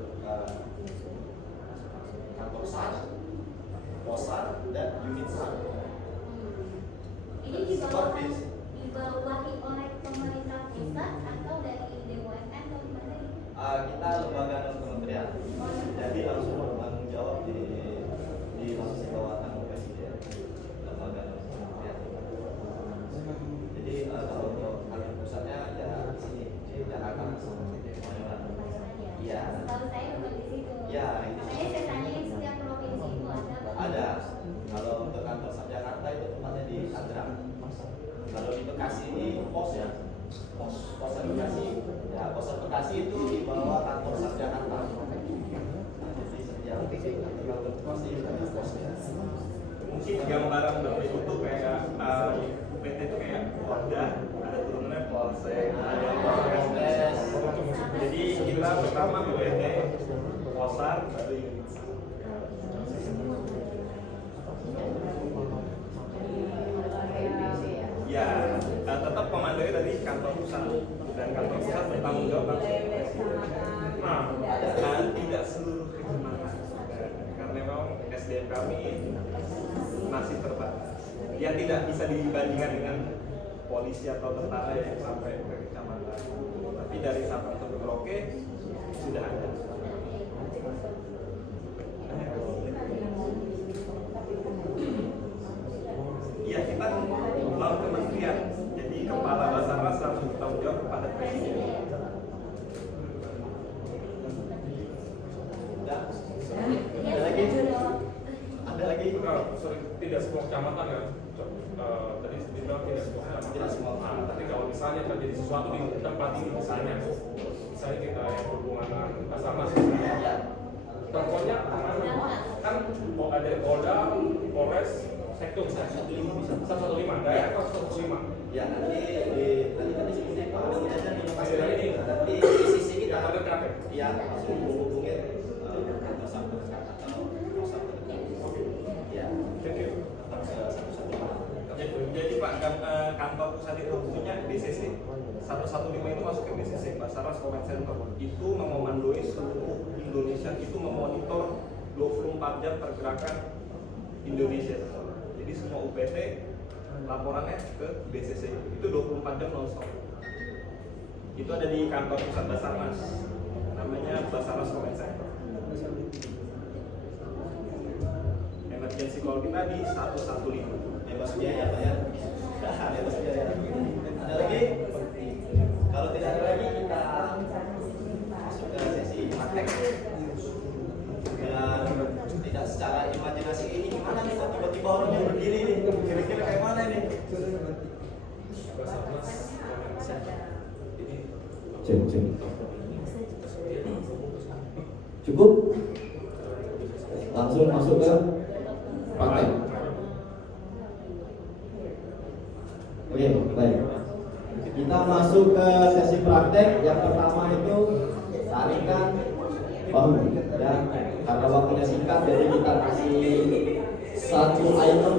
kantor SAR, POSAR, dan unit SAR. Ini dibawahi oleh pemerintah pusat atau dari BUMN atau gimana ini? Kita lembaga non kementerian, jadi langsung bertanggung jawab di langsung di bawah tanggung presiden, lembaga non kementerian. Jadi kalau untuk kantor pusatnya ya di sini di Jakarta, Kemayoran. Iya. Tahu saya bukan di situ. Ya, Makanya saya tanyain setiap provinsi itu ada. ada. Kalau untuk kantor SAR Jakarta itu tempatnya di Tangerang. Kalau di Bekasi ini pos ya, pos Bekasi. Ya, pos Bekasi itu di bawah kantor SAR Jakarta. Nah, jadi setiap kantor Bekasi itu ada posnya. Mungkin gambaran dari itu kayak UPT itu kayak Polda, ada turunannya Polsek, ada Polres. Jadi kita pertama UPT, Polsar, baru unit SAR. Ya, tetap komandonya dari kantor pusat dan kantor pusat bertanggung jawab langsung. Nah, tidak seluruh kecamatan karena memang SDM kami masih terbatas. Ya tidak bisa dibandingkan dengan polisi atau tentara yang sampai ke kecamatan. Tapi dari Sabang sampai Merauke sudah ada. Iya, kita mau kementerian. Jadi kepala Basarnas langsung bertanggung jawab kepada presiden. Ada lagi? Ada lagi? Tidak semua kecamatan ya. Tadi dibilang tidak semua kecamatan. Tidak semua. Tapi kalau misalnya terjadi sesuatu di tempat ini, misalnya kita yang berhubungan dengan Basarnas, teleponnya kan mau ada Polda, Polres, Sektum, 115, daerah 115. Ya nanti kan disebutnya Pak nanti di sisi kita ya langsung menghubungi kantor SAR atau pusat ya Jadi Pak, kantor pusat itu punya BCC 115 itu masuk ke BCC, Basarnas Command Center. Itu mengomandoi seluruh Indonesia, itu memonitor 24 jam pergerakan Indonesia. Jadi semua UPT laporannya ke BCC itu 24 jam non-stop. Itu ada di kantor pusat Basarnas, namanya Basarnas Command Center. Emergency call kita di 115. bebas biaya Pak ya. Bebas biaya. Ada lagi? Kalau tidak ada lagi kita masuk ke sesi praktek. Dan tidak secara imajinasi ini gimana nih kok tiba-tiba orang yang berdiri nih, kira-kira kayak mana nih? Cek. Cukup? Langsung masuk ke praktek. Oke, baik. Kita masuk ke sesi praktek. Yang pertama itu tarikan bahu, ya. Karena waktunya singkat, jadi kita kasih satu item,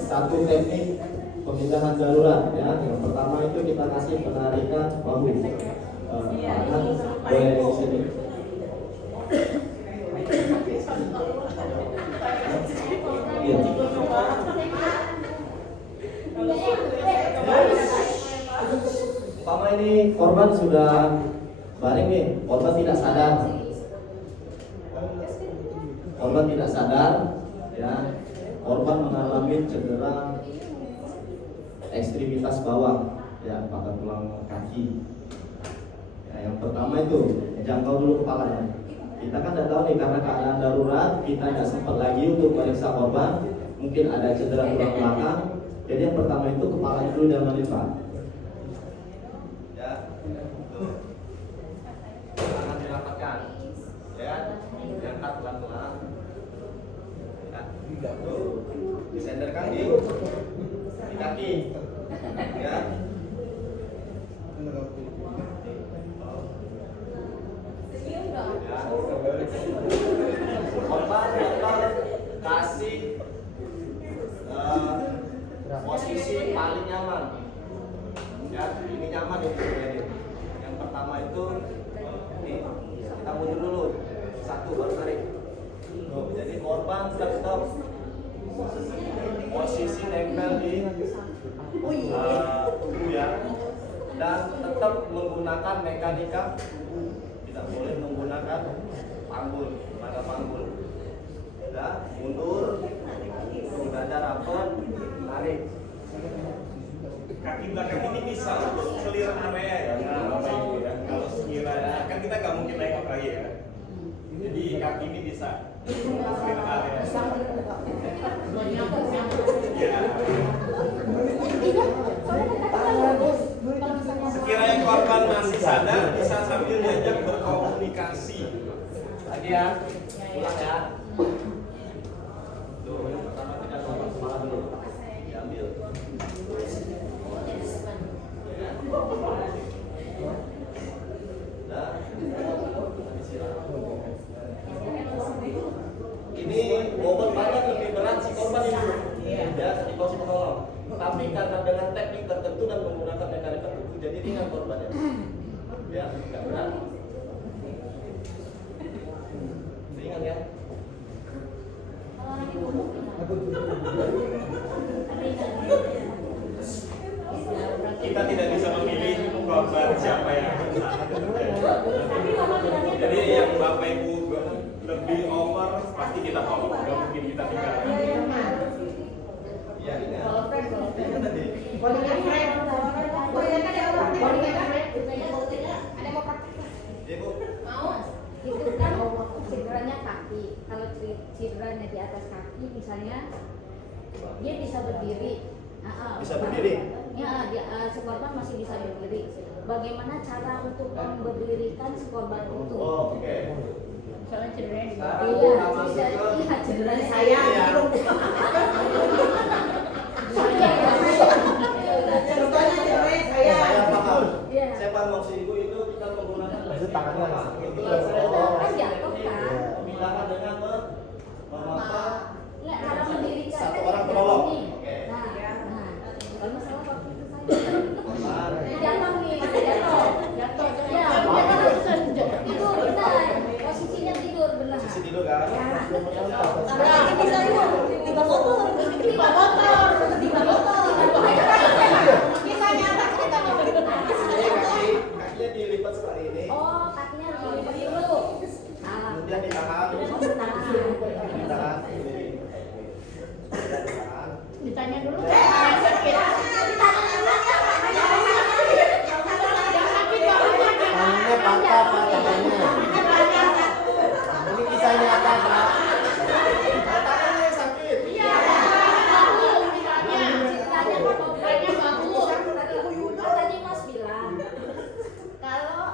satu teknik pemindahan darurat, ya. Yang pertama itu kita kasih penarikan bahu. Tangan boleh di sini. Iya. Umpama ini korban sudah baring nih, korban tidak sadar. Korban tidak sadar, ya. Korban mengalami cedera ekstremitas bawah, ya, pada tulang kaki. Ya, yang pertama itu jangkau dulu kepalanya. Kita kan tidak tahu nih, karena keadaan darurat kita tidak sempat lagi untuk meriksa korban, mungkin ada cedera tulang belakang. Jadi yang pertama itu kepala dulu dan melipat. Ya, tuh. Tangan dirapatkan, ya, diangkat pelan-pelan. Ya, tuh, disenderkan di kaki, ya. Korban kasih posisi paling nyaman, ya. Ini nyaman ini. Yang pertama itu nih, kita mundur dulu, satu baru tarik. Tuh, jadi korban tetap posisi nempel di tubuh, ya, dan tetap menggunakan mekanika tubuh, tidak boleh menggunakan panggul, pada panggul. Ya, mundur, dada rapat, tarik. Kaki belakang ini bisa untuk clear area ya, Bapak Ibu ya. Kalau sekiranya kan kita nggak mungkin nengok lagi ya. Jadi kaki ini bisa clear area. Ya. Sekiranya korban masih sadar, bisa sambil diajak berkomunikasi. Lagi ya, ulang ya. Tuh, yang pertama kita tarik kepala dulu, diambil. Nah, ini bobot badan lebih berat si korban itu, ya, di posisi penolong. Tapi karena dengan teknik tertentu dan menggunakan mekanika tubuh, jadi ringan korbannya, ya, nggak berat. Ringan ya. Kita tidak bisa memilih korban siapa yang jadi yang Bapak Ibu lebih over pasti kita tolong, nggak mungkin kita tinggalkan. Ya, ini itu kan cederanya kaki. Kalau cederanya di atas kaki misalnya dia bisa berdiri. Bisa berdiri? Ya, si korban masih bisa berdiri. Bagaimana cara untuk memberdirikan si korban itu? Oh, oke. Soalnya cederanya di Sekarang bawah. kita masuk ke Iya, cederanya saya. Saya paham. Iya. Saya paham maksud ibu itu kita menggunakan tangannya. Kan jatuh kan? Pemilahan dengan memapar Nggak, cara mendirikan satu kan orang kayak penolong. gini. Oke. Nah, kalau masalah waktu itu saya Memapar. jatuh nih, jatuh. Ya, tidur benar. Posisinya tidur benar. Posisi tidur kan? Bisa tiba motor. Kita nyata kita Kakinya dilipat seperti ini. Oh, kakinya dilipat dulu. Kemudian ditahan. Ditahan. Ditanya dulu. Tangannya patah, Pak, tangannya. Ini kisah nyata, Pak. Tangannya sakit. Tadi Mas bilang kalau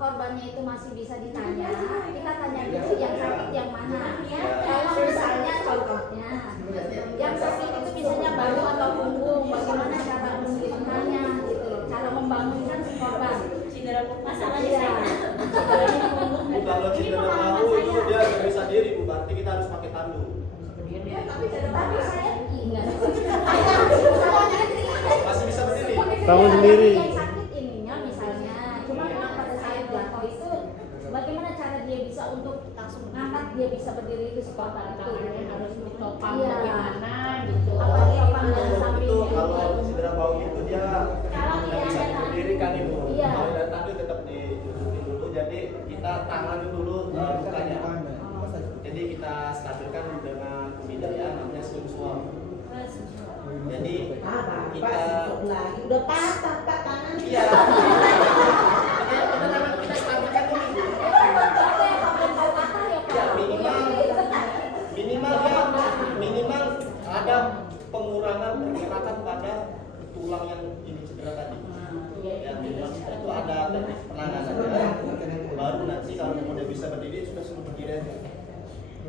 korbannya itu masih bisa ditanya, kita tanya dulu yang sakit nanti kita harus pakai tandu. Tapi saya ingat. Masih bisa berdiri. Bangun sendiri. Yang sakit ininya misalnya, cuma memang pada saat jatuh itu bagaimana cara dia bisa untuk langsung ngangkat dia bisa berdiri itu seperti itu harus ditopang bagaimana gitu. Apa ditopang dari samping Itu kalau cedera bahu itu dia nggak bisa berdiri kan ibu. Iya. Kalau dari tandu tetap diusutin dulu. Jadi kita tangani dulu lukanya. Jadi kita stabilkan dengan pemindaian namanya slim swab. Jadi kita udah patah Pak tangan. iya. Kita stabilkan dulu. Ya minimal ada pengurangan pergerakan pada tulang yang ini cedera tadi. Ya minimal itu ada teknik penanganannya. Baru nanti kalau udah bisa berdiri sudah suruh berdiri aja.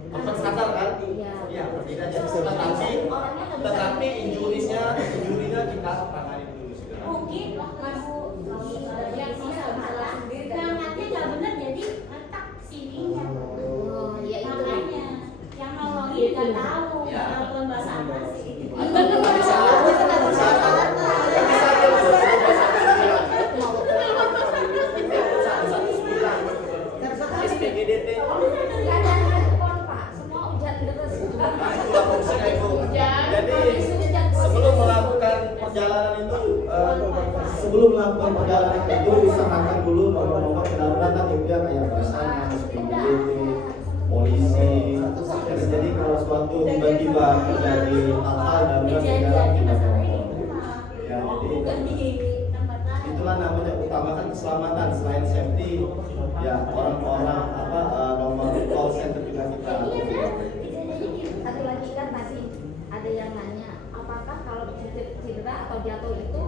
Tempat sadar kan? Iya berdiri aja. Tetapi injurinya kita tangani dulu segera. Mungkin yang salah ngangkatnya nggak benar jadi retak sininya. Makanya yang nolongin nggak tahu kalau bahasa apa sih. SPGDT. Nggak ada respon Pak, semua hujan deras. Itulah fungsinya ibu. Jadi sebelum melakukan perjalanan itu disarankan dulu nomor-nomor kedaruratan ibu ya kayak Basarnas, SPGDT, polisi. Jadi kalau suatu tiba-tiba terjadi hal-hal darurat di dalam tidak ya jadi itulah namanya utamakan keselamatan selain safety ya orang-orang nomor call center juga kita. Satu lagi kan tadi ada yang nanya apakah kalau cedera atau jatuh itu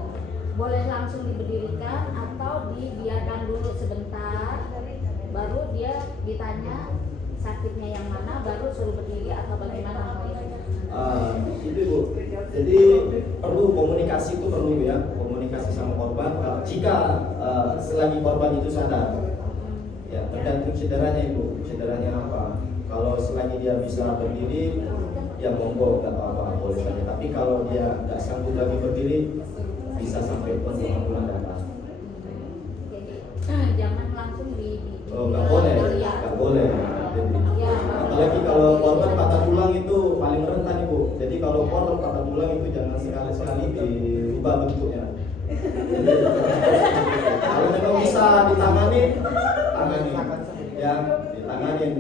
boleh langsung diberdirikan atau dibiarkan dulu sebentar baru dia ditanya sakitnya yang mana baru suruh berdiri atau bagaimana Itu Bu. Jadi perlu komunikasi itu perlu ya, komunikasi sama korban. Jika selagi korban itu sadar, ya tergantung cederanya Ibu, cederanya apa. Kalau selagi dia bisa berdiri, ya monggo nggak apa-apa boleh saja. Tapi kalau dia nggak sanggup lagi berdiri, bisa sampai pun ambulan datang. Jadi jangan langsung nggak boleh, nggak boleh. Apalagi kalau korban patah tulang itu paling rentan Ibu. Jadi kalau korban patah tulang itu jangan sekali-sekali dirubah bentuknya. Jadi, kalau memang bisa ditangani, tangani. Ya, ditanganin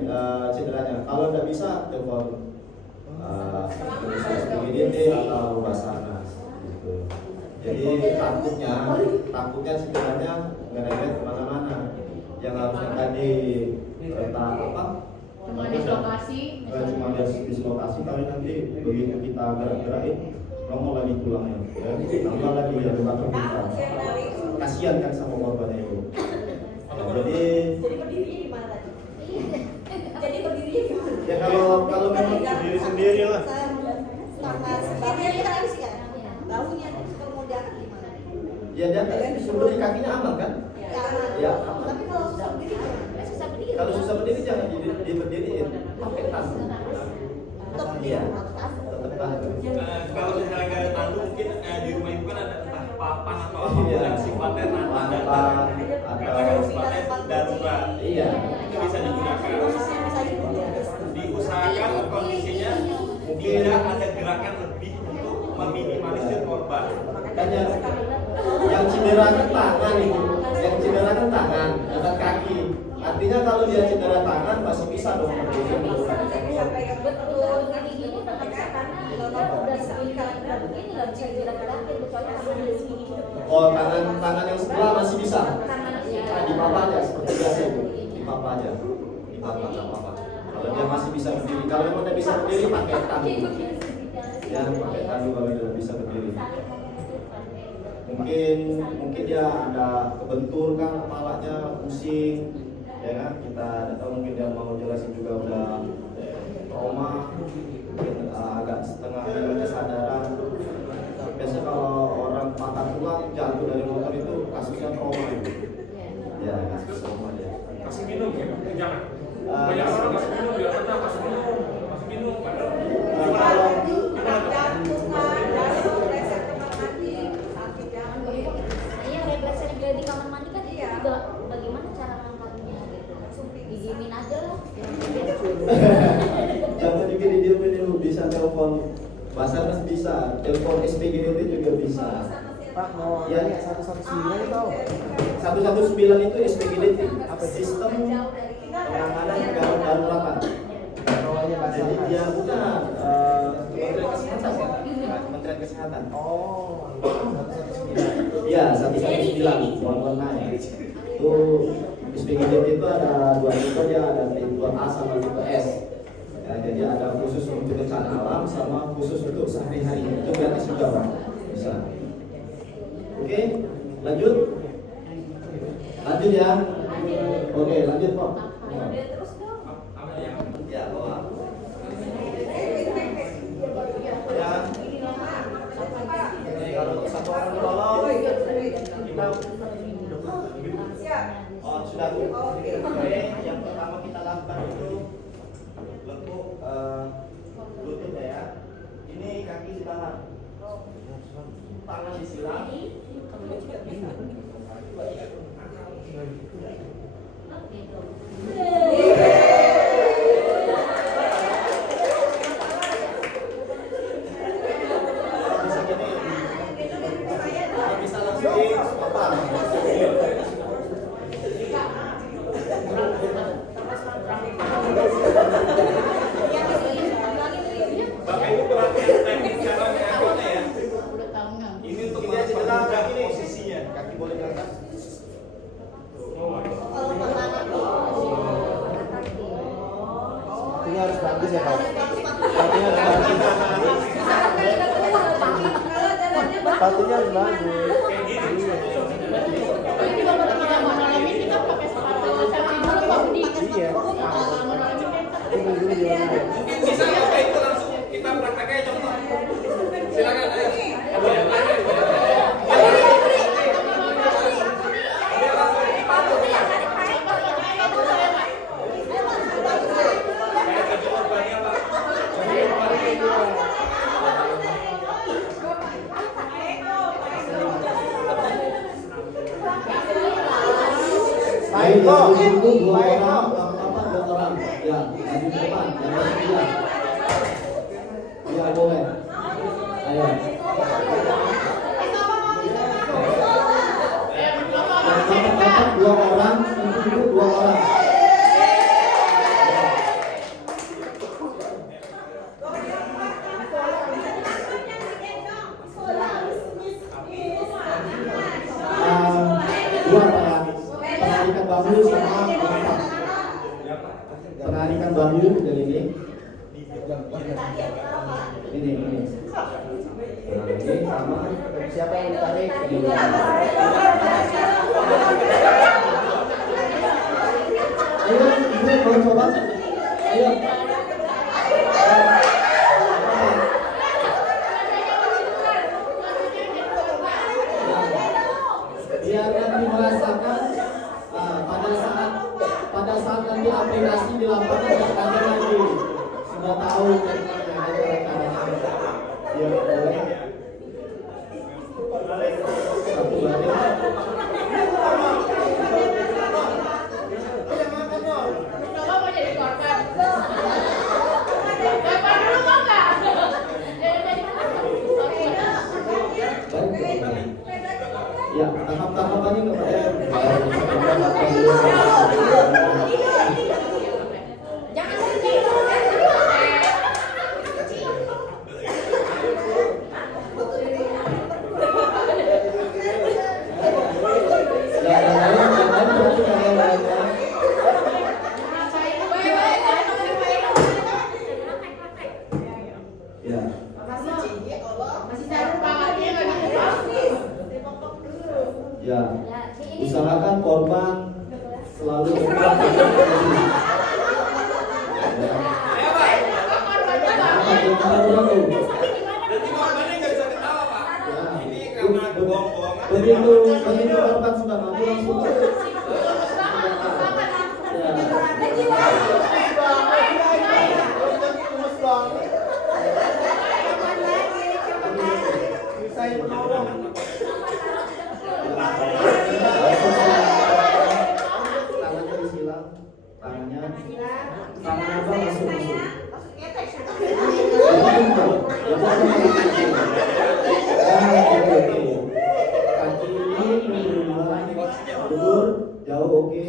cederanya. Kalau tidak bisa, telepon SPGDT atau Basarnas. Gitu. Jadi takutnya cederanya ngerembet kemana-mana. Yang harusnya tadi letak apa? cuma dislokasi Cuma dislokasi kali nanti begitu kita gerak-gerakin nongol lagi tulangnya. Tambah lagi ya luka terbuka. Kasihan kan sama korbannya itu. Jadi berdirinya di mana tadi? Jadi berdirinya di mana? ya kalau memang sendiri lah. Bahunya kita harus kan? Bahunya kalau mau diangkat gimana? ya dia disuruh berdiri kakinya aman kan? Ya aman. Tapi kalau susah berdiri Kalau susah berdiri jangan diberdiriin, pakai tas. Iya, tetap tahan. Kalau misalnya nggak ada tandu mungkin di rumah ibu kan ada entah papan atau apa yang sifatnya datang atau sifatnya darurat. Iya. Itu bisa digunakan. Diusahakan kondisinya tidak ada gerakan lebih untuk meminimalisir korban. Makanya yang cedera kan tangan itu, yang cedera kan tangan, bukan kaki. Artinya kalau dia cedera tangan masih bisa dong berdiri. betul gini nggak bisa karena dia udah segini begini nggak bisa gerak-gerakin kecuali tangan di sini. Oh tangan yang sebelah masih bisa. Di papa aja seperti biasa itu, di papa aja, di papa nggak apa-apa. Kalau dia masih bisa berdiri, kalau memang tidak bisa berdiri pakai tandu. Ya pakai tandu kalau dia bisa berdiri. Mungkin dia ada kebentur kan kepalanya pusing. Ya kan kita tahu mungkin dia mau jelasin juga udah trauma mungkin agak setengah kesadaran. Biasanya kalau orang patah tulang jatuh dari motor itu kasusnya trauma itu ya kasus trauma ya. Kasih minum ya, jangan. Banyak orang kasih minum biar tenang, kasih minum. aja lah. Jangan juga didiemin dulu, bisa telepon Basarnas, bisa telepon SPGDT juga bisa. Pak mau Ya. ya 119 itu apa? 119 itu SPGDT, sistem penanganan daruratan. Jadi dia bukan Kementerian Kesehatan ya, Kementerian Kesehatan. Oh, Ya 119 online. Itu SPGDT itu ada 2 tipe ya, ada tipe A sama tipe S. Ya, jadi ada khusus untuk bencana alam sama khusus untuk sehari-hari. Itu gratis juga Pak. Bisa. Oke, lanjut. Lanjut ya. Oke, lanjut Pak. Terus dong. Ya, bawa. Ya. Jadi kalau satu orang ditolong, kita oh sudah tuh. Oke, yang pertama kita lakukan itu lekuk lutut ya. Ini kaki ditahan, tangan disilang. Bisa gini, bisa langsung apa? Bapak Ibu perhatian teknik cara mengaturnya ya. Ini untuk Ini aja melakukan kaki ini posisinya. kaki boleh diangkat. ini harus bagus ya Pak. Sepatunya harus bagus. Sepatunya harus bagus. Iya. Ini dulu dia. Mungkin bisa ya Pak itu langsung kita prakteknya contoh. Silakan ayo. Baik kok. Itu 2 Baik orang, kok. apa 2 orang. Ya, maju ke depan, jangan dia. Ya boleh. Ayo. Dapat 2 orang, itu 2 orang. Dua Pak ya. Penarikan bambu sama lompat. Penarikan bambu dari ini. Ini. Nah, ini sama. Siapa yang ditarik? Ini. Ayo, ibu mau coba? Ayo. Biar nanti merasakan pada saat nanti aplikasi di lapangan tidak ada lagi, sudah tahu ya boleh satu bagian. Ya, tahap-tahapannya nggak Pak ya? Ya. Ya, usahakan korban selalu Nanti korbannya nggak bisa ketawa Pak. Ini karena kebohong-bohongan. begitu korban sudah mati langsung. Tangannya disilang, tangannya Tangan Abang masuk. Kaki ini mundur, jauh, oke.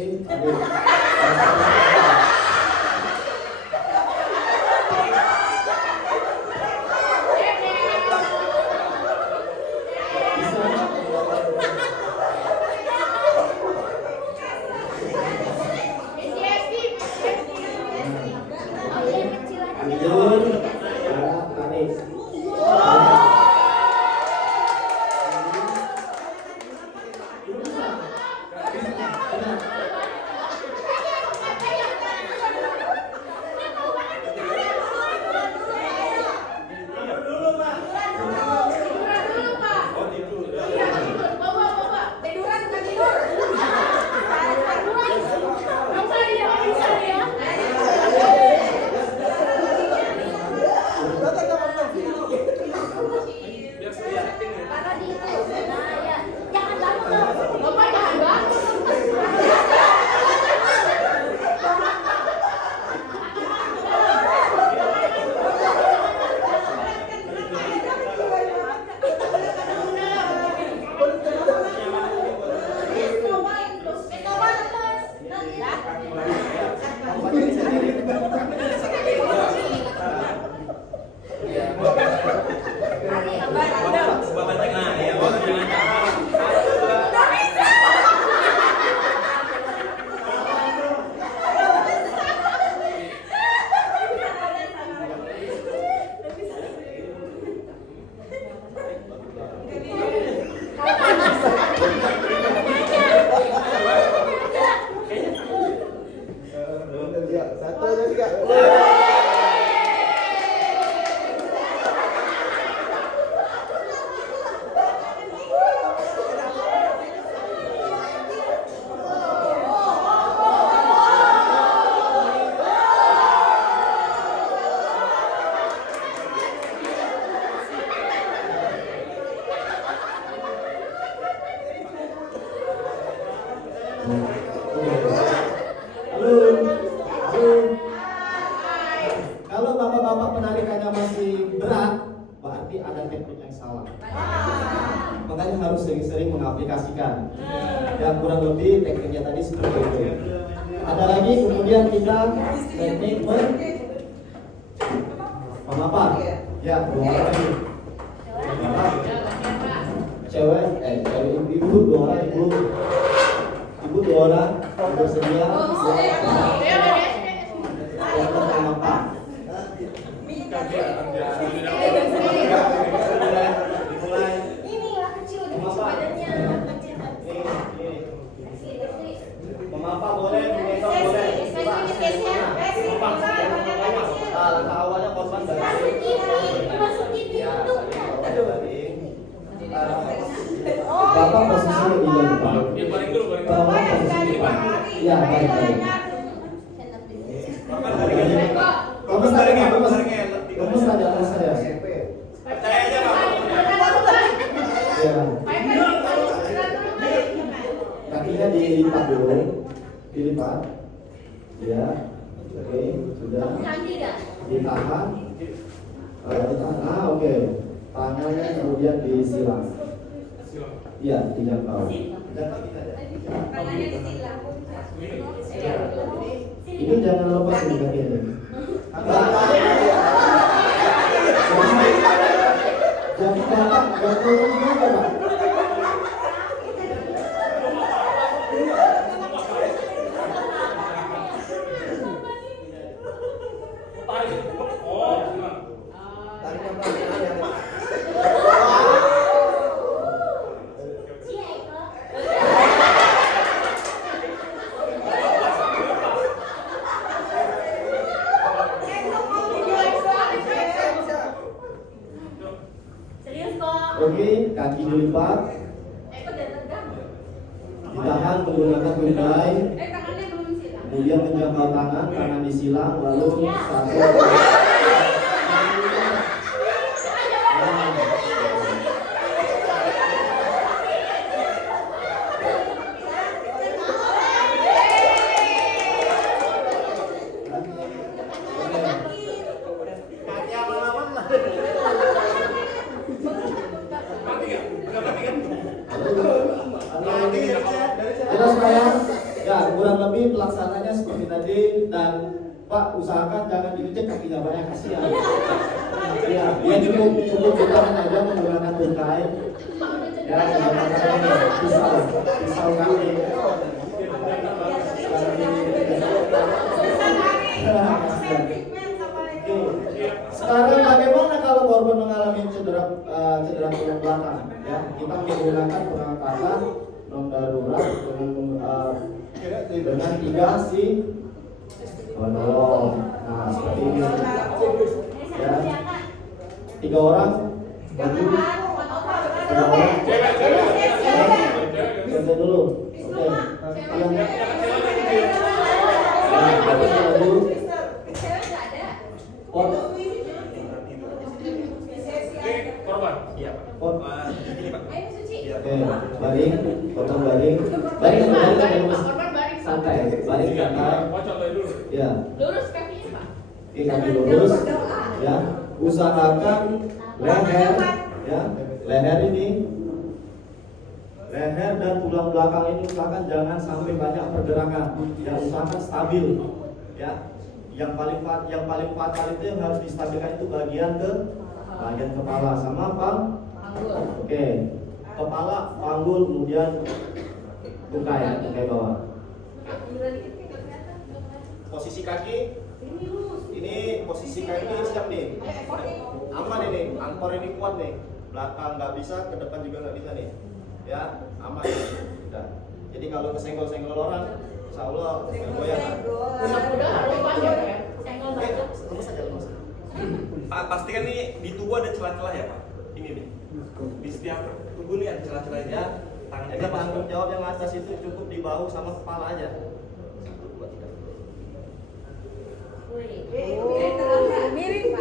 Kalau bapak-bapak penarikannya masih berat, berarti ada teknik yang salah. Makanya harus sering-sering mengaplikasikan. Dan kurang lebih tekniknya tadi seperti itu. Ada lagi kemudian kita teknik memapak. Ya, dua orang lagi. Cewek, ibu dua orang, ibu dua orang, bersedia. Yang memapak. Memapak boleh, mengendong boleh. Langkah awalnya korban dari Bapak posisi lebih depan. Bapak posisi depan. Ya, baik. Kamu saja atas saya. Percaya aja Pak. Ya. Kakinya dilipat dulu. Dilipat. Ya. Oke, sudah. Ditahan. Ditahan. Oke. Tangannya kemudian disilang. Iya, dijangkau. Ini jangan lepas ini kakinya. Jangan turun juga, Pak. Oke, kaki dilipat, ditahan menggunakan tungkai, kemudian menjangkau tangan disilang, lalu satu. caranya seperti tadi, dan Pak usahakan jangan diinjek kakinya banyak, kasihan. Ya, dia cukup kita aja menggunakan tungkai. Ya, pisau kaki. Sekarang bagaimana kalau korban mengalami cedera tulang belakang? Ya, kita menggunakan pengangkatan non darurat dengan 3 si penolong. Nah, seperti ini. Ya, 3 orang bantu. 3 orang. Bantu dulu. Oke. Yang korban. Iya, Pak. Ini, Pak. Oke, baring, potong baring, santai, baring santai. Ya. Lurus kakinya, Pak. Oke, kaki lurus. Ya, usahakan leher, ya, leher ini, leher dan tulang belakang ini usahakan jangan sampai banyak pergerakan. Ya, usahakan stabil. Ya, yang paling fatal itu yang harus distabilkan itu bagian kepala sama apa? Oke, kepala, panggul, kemudian tungkai bawah. Posisi kaki, ini posisi kaki siap nih, aman ini, angkor ini kuat nih, belakang nggak bisa, ke depan juga nggak bisa nih, ya aman. Udah. Jadi kalau kesenggol-senggol orang, insya Allah goyang. Mudah-mudahan harus panjang ya. Senggol batu. Lemes aja, lemes. Pak, pastikan nih di tubuh ada celah-celah ya, Pak. Ini nih. Di setiap tubuh nih ada celah-celah ya. Tangan Jadi tanggung jawab yang atas itu cukup di bahu sama kepala aja. 1, 2, 3. Miring,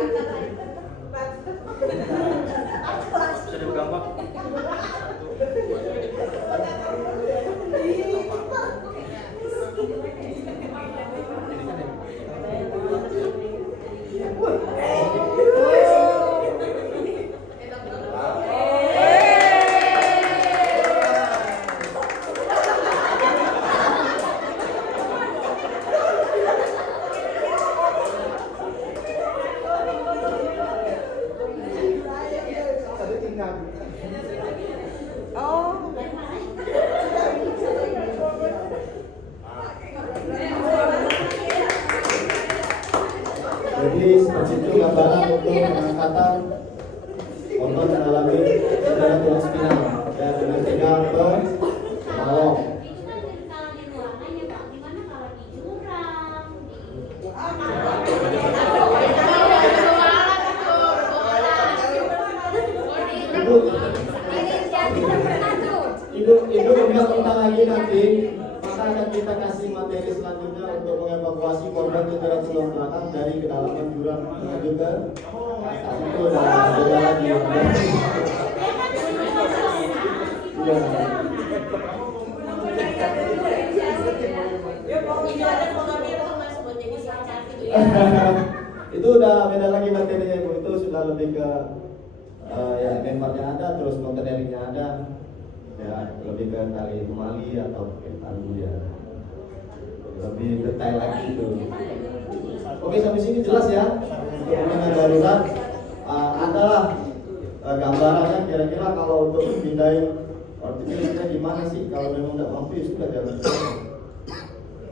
bisa dipegang, Pak. Jadi seperti itu gambaran untuk pengangkatan korban mengalami cedera tulang spinal dan dengan pegang penolong. Itu kan kalau di ruangan ya Pak, gimana kalau di jurang, Ibu minta lagi nanti, maka akan kita kasih materi selanjutnya untuk mengevakuasi korban cedera tulang belakang dari kedalaman jurang menuju ke atas. Itu udah beda lagi. Iya. Itu udah beda lagi materinya Ibu, itu sudah lebih ke ya membernya ada, terus kontenernya ada, ya lebih ke tali kemali atau pakai tandu ya, lebih detail lagi itu. Oke, sampai sini jelas ya. Untuk penanganan darurat adalah gambarannya kira-kira kalau untuk pindahin ortopedisnya gimana sih? Kalau memang tidak mampu ya sudah jalan.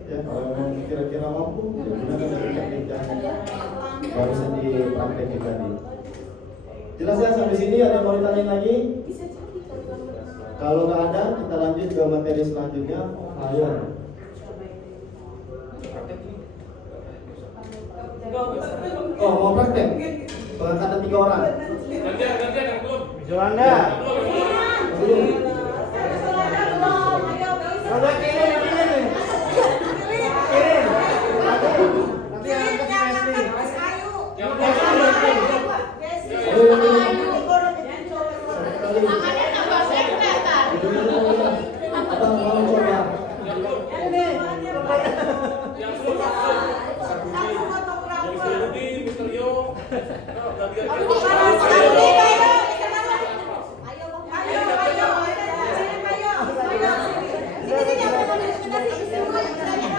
Ya kalau memang kira-kira mampu ya gunakan teknik yang barusan dipraktekin tadi. Jelas ya sampai sini, ada yang mau ditanya lagi? Kalau nggak ada, kita lanjut ke materi selanjutnya. Ayo. Oh, mau praktek? Pengangkatan 3 orang. Gantian yang belum. Yolanda. Belum.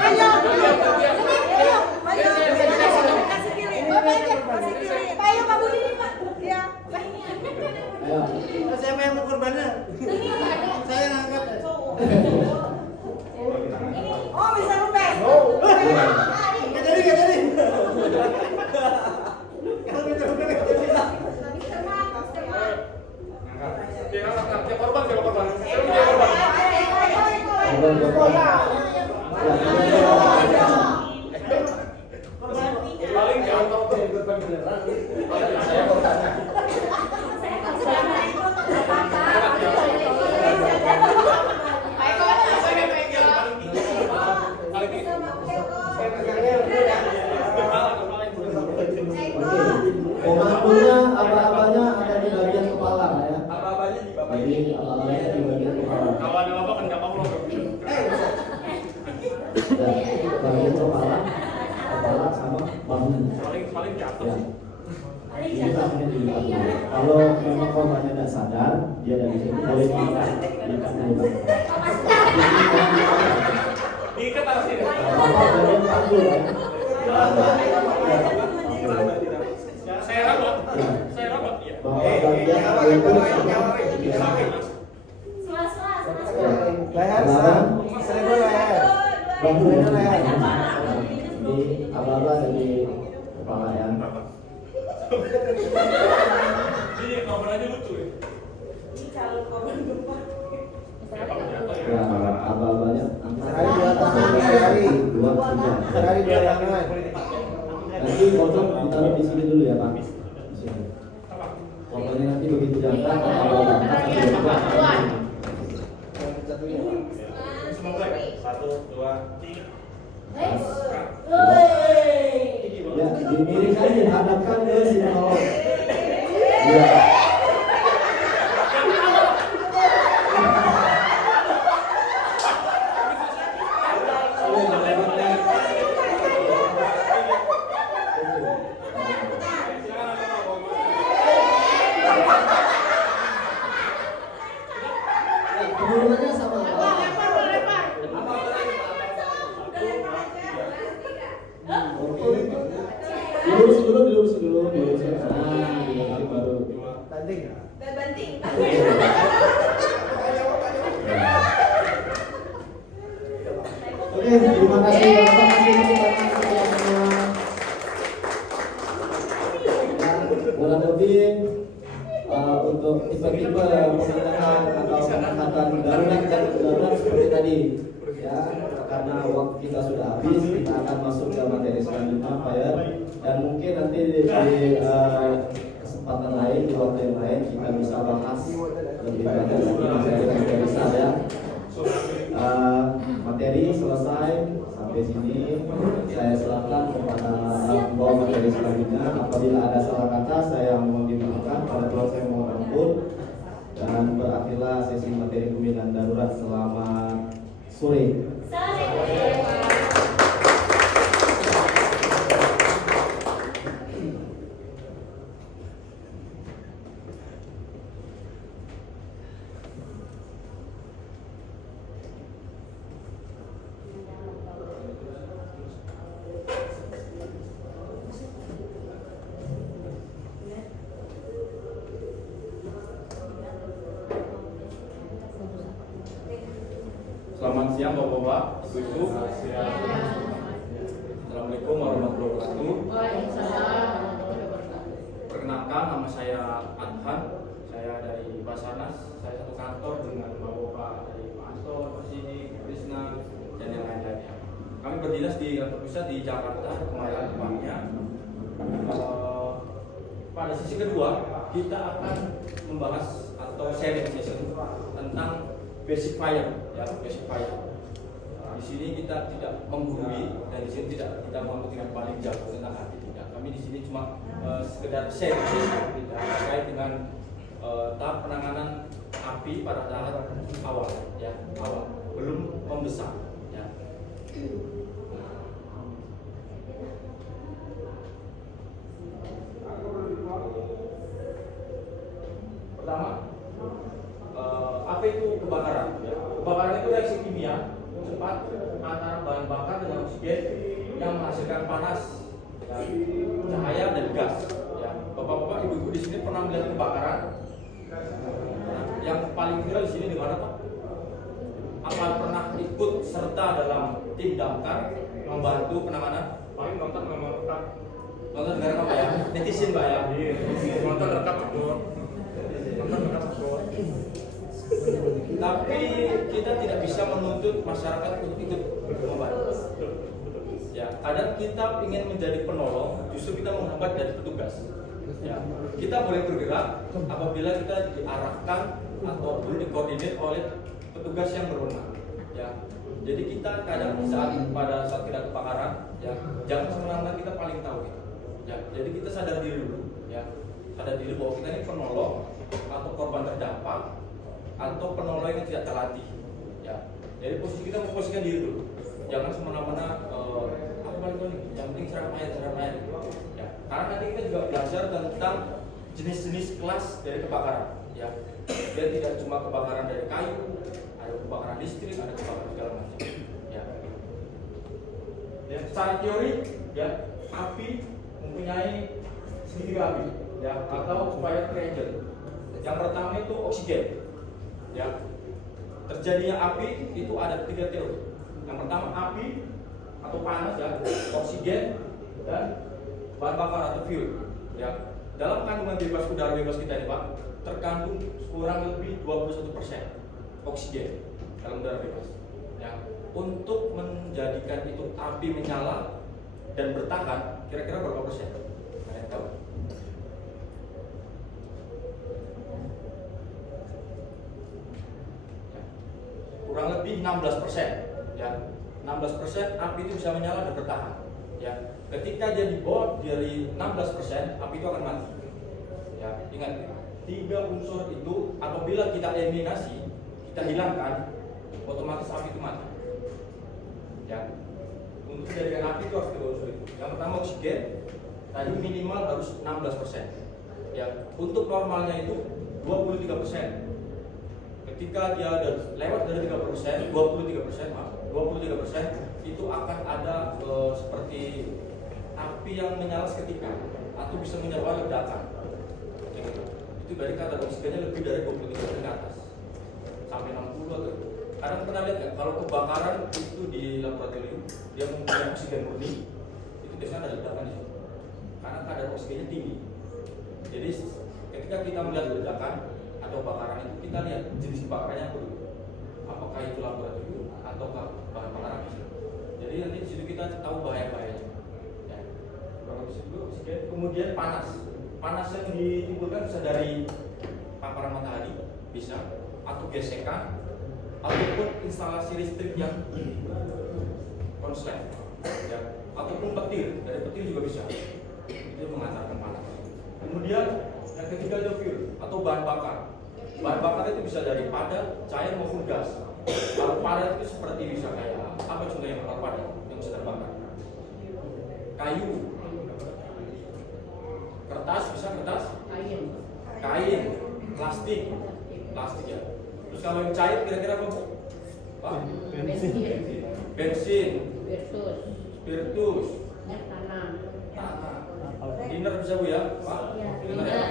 Ayo. Saya mau tanya. Komandonya aba-abanya ada di bagian kepala ya. Apa-apanya di bapak Jadi aba-abanya di bagian kepala. Kalau ada apa kan nggak apa-apa. Bagian kepala sama bahu. Paling di atas. Ya. Kita akan dilihat dulu. Kalau memang korbannya tidak sadar, dia dari sini boleh diikat dulu. Diikat harus ini. Bapak boleh panggul ya. Saya rabot. Saya rabot. Iya. Bapak bagian itu Leher, seribu leher. Bangunnya leher. Di aba-aba dari kepala ya. Jadi korban aja lucu ya. Ini calon korban gempa. Ya, aba-abanya Sehari 2 tahun, sehari 2 3. sehari 2 tangan. Nanti pojok ditaruh di sini dulu ya Pak. Di sini. Pokoknya nanti begitu diangkat, aba-aba angkat. Semoga ya. 1, 2, 3. Ya, dimiringkan, dihadapkan ke psikolog. Ya. Hubungannya sama dilurusin dulu. Nah, dilurusin baru. Tanding. Dan banting. Oke, terima kasih Bapak, kurang lebih untuk tipe-tipe penggunaan atau pengangkatan darurat dan darurat seperti tadi ya, karena waktu kita sudah habis, kita akan masuk ke materi selanjutnya Pak ya, dan mungkin nanti di kesempatan lain, di waktu yang lain kita bisa bahas lebih banyak materi saya. Materi selesai sampai sini, saya serahkan kepada pembawa materi selanjutnya. Apabila ada salah kata, saya mohon dimaafkan. Kalau saya mohon ampun. Dan berakhirlah sesi materi pembinaan darurat. Selamat sore. Selamat siang Bapak-bapak, Ibu-ibu. Assalamualaikum warahmatullahi wabarakatuh. Perkenalkan, nama saya Adhan. Saya dari Basarnas. Saya satu kantor dengan Bapak-bapak dari Pak Anton, Pak Sidi, Pak Krisna, dan yang lain-lainnya. Kami berdinas di kantor pusat di Jakarta, Kemayoran tepatnya. Pada sesi kedua, kita akan membahas atau sharing session tentang basic fire, ya, basic fire. Di sini kita tidak menggurui dan di sini tidak kita mampu dengan paling jauh tentang hati tidak. Kami di sini cuma sekedar sharing terkait dengan tahap penanganan api pada tahap awal, ya, awal belum membesar, ya. Pertama, apa itu kebakaran? Ya. Kebakaran itu reaksi kimia cepat antara bahan bakar dengan oksigen yang menghasilkan panas, ya, cahaya dan gas. Ya. Bapak-bapak, ibu-ibu di sini pernah melihat kebakaran? Nah, yang paling viral di sini di mana, Pak? Apa pernah ikut serta dalam tim damkar membantu penanganan? Paling nonton memang rekam. Nonton rekam Pak ya? Netizen Pak ya? Nonton rekam aku. Nonton rekam aku. Tapi kita tidak bisa menuntut masyarakat untuk ikut membantu. Ya, kadang kita ingin menjadi penolong, justru terlambat dari petugas. Ya, kita boleh bergerak apabila kita diarahkan ataupun dikoordinir oleh petugas yang berwenang. Ya, jadi kita kadang pada saat kita kebakaran, ya, jangan semena-mena kita paling tahu. Gitu. Ya, jadi kita sadar diri dulu. Ya, sadar diri bahwa kita ini penolong atau korban terdampak atau penolong yang tidak terlatih. Ya, jadi posisi kita memposisikan diri dulu. Jangan semena-mena apa paling penting, yang penting serang mayat. Ya, karena nanti kita juga belajar tentang jenis-jenis kelas dari kebakaran. Ya, dia tidak cuma kebakaran dari kayu, ada kebakaran listrik, ada kebakaran segala macam. Ya, secara teori, ya, api mempunyai segitiga api, ya, atau fire triangle. Yang pertama itu oksigen. Ya, terjadinya api itu ada 3 teori. Yang pertama api atau panas, ya, oksigen dan bahan bakar atau fuel. Ya, dalam kandungan bebas udara bebas kita ini Pak, terkandung kurang lebih 21% oksigen dalam udara bebas. Ya, untuk menjadikan itu api menyala dan bertahan, kira-kira berapa persen? Kalian tahu? Ya, kurang lebih 16%. Ya, 16% api itu bisa menyala dan bertahan. Ya, ketika dia di bawah dari 16%, api itu akan mati. Ya, ingat 3 unsur itu apabila kita eliminasi, kita hilangkan, otomatis api itu mati. Ya, untuk menjadikan api itu harus 3 unsur itu. Yang pertama oksigen, tadi minimal harus 16%. Ya, untuk normalnya itu 23%. Ketika dia lewat dari 30%, 23% itu akan ada seperti api yang menyala seketika atau bisa menyebabkan ledakan. Itu berarti kadar oksigennya lebih dari 23% ke atas sampai 60 atau kadang pernah lihat nggak kalau kebakaran itu di laboratorium dia mempunyai oksigen murni itu biasanya ada ledakan di situ karena kadar oksigennya tinggi. Jadi ketika kita melihat ledakan atau kebakaran itu kita lihat jenis kebakarannya apa dulu, apakah itu laboratorium ataukah bahan bakar api. Jadi nanti di situ kita tahu bahaya-bahayanya. Ya. Oksigen, kemudian panas. Panas yang ditimbulkan bisa dari paparan matahari, bisa, atau gesekan, ataupun instalasi listrik yang konslet, ya, ataupun petir, dari petir juga bisa. Itu mengantarkan panas. Kemudian yang ketiga ada fuel atau bahan bakar. Bahan bakar itu bisa dari padat, cair maupun gas. Kalau padat itu seperti bisa kayak apa contohnya kalau padat yang bisa terbakar? Kayu, kertas bisa kertas, kain, plastik ya. Terus kalau yang cair kira-kira apa? Pak? Bensin, spiritus, tanah. Dinner bisa Bu ya, Pak? Dinner ya.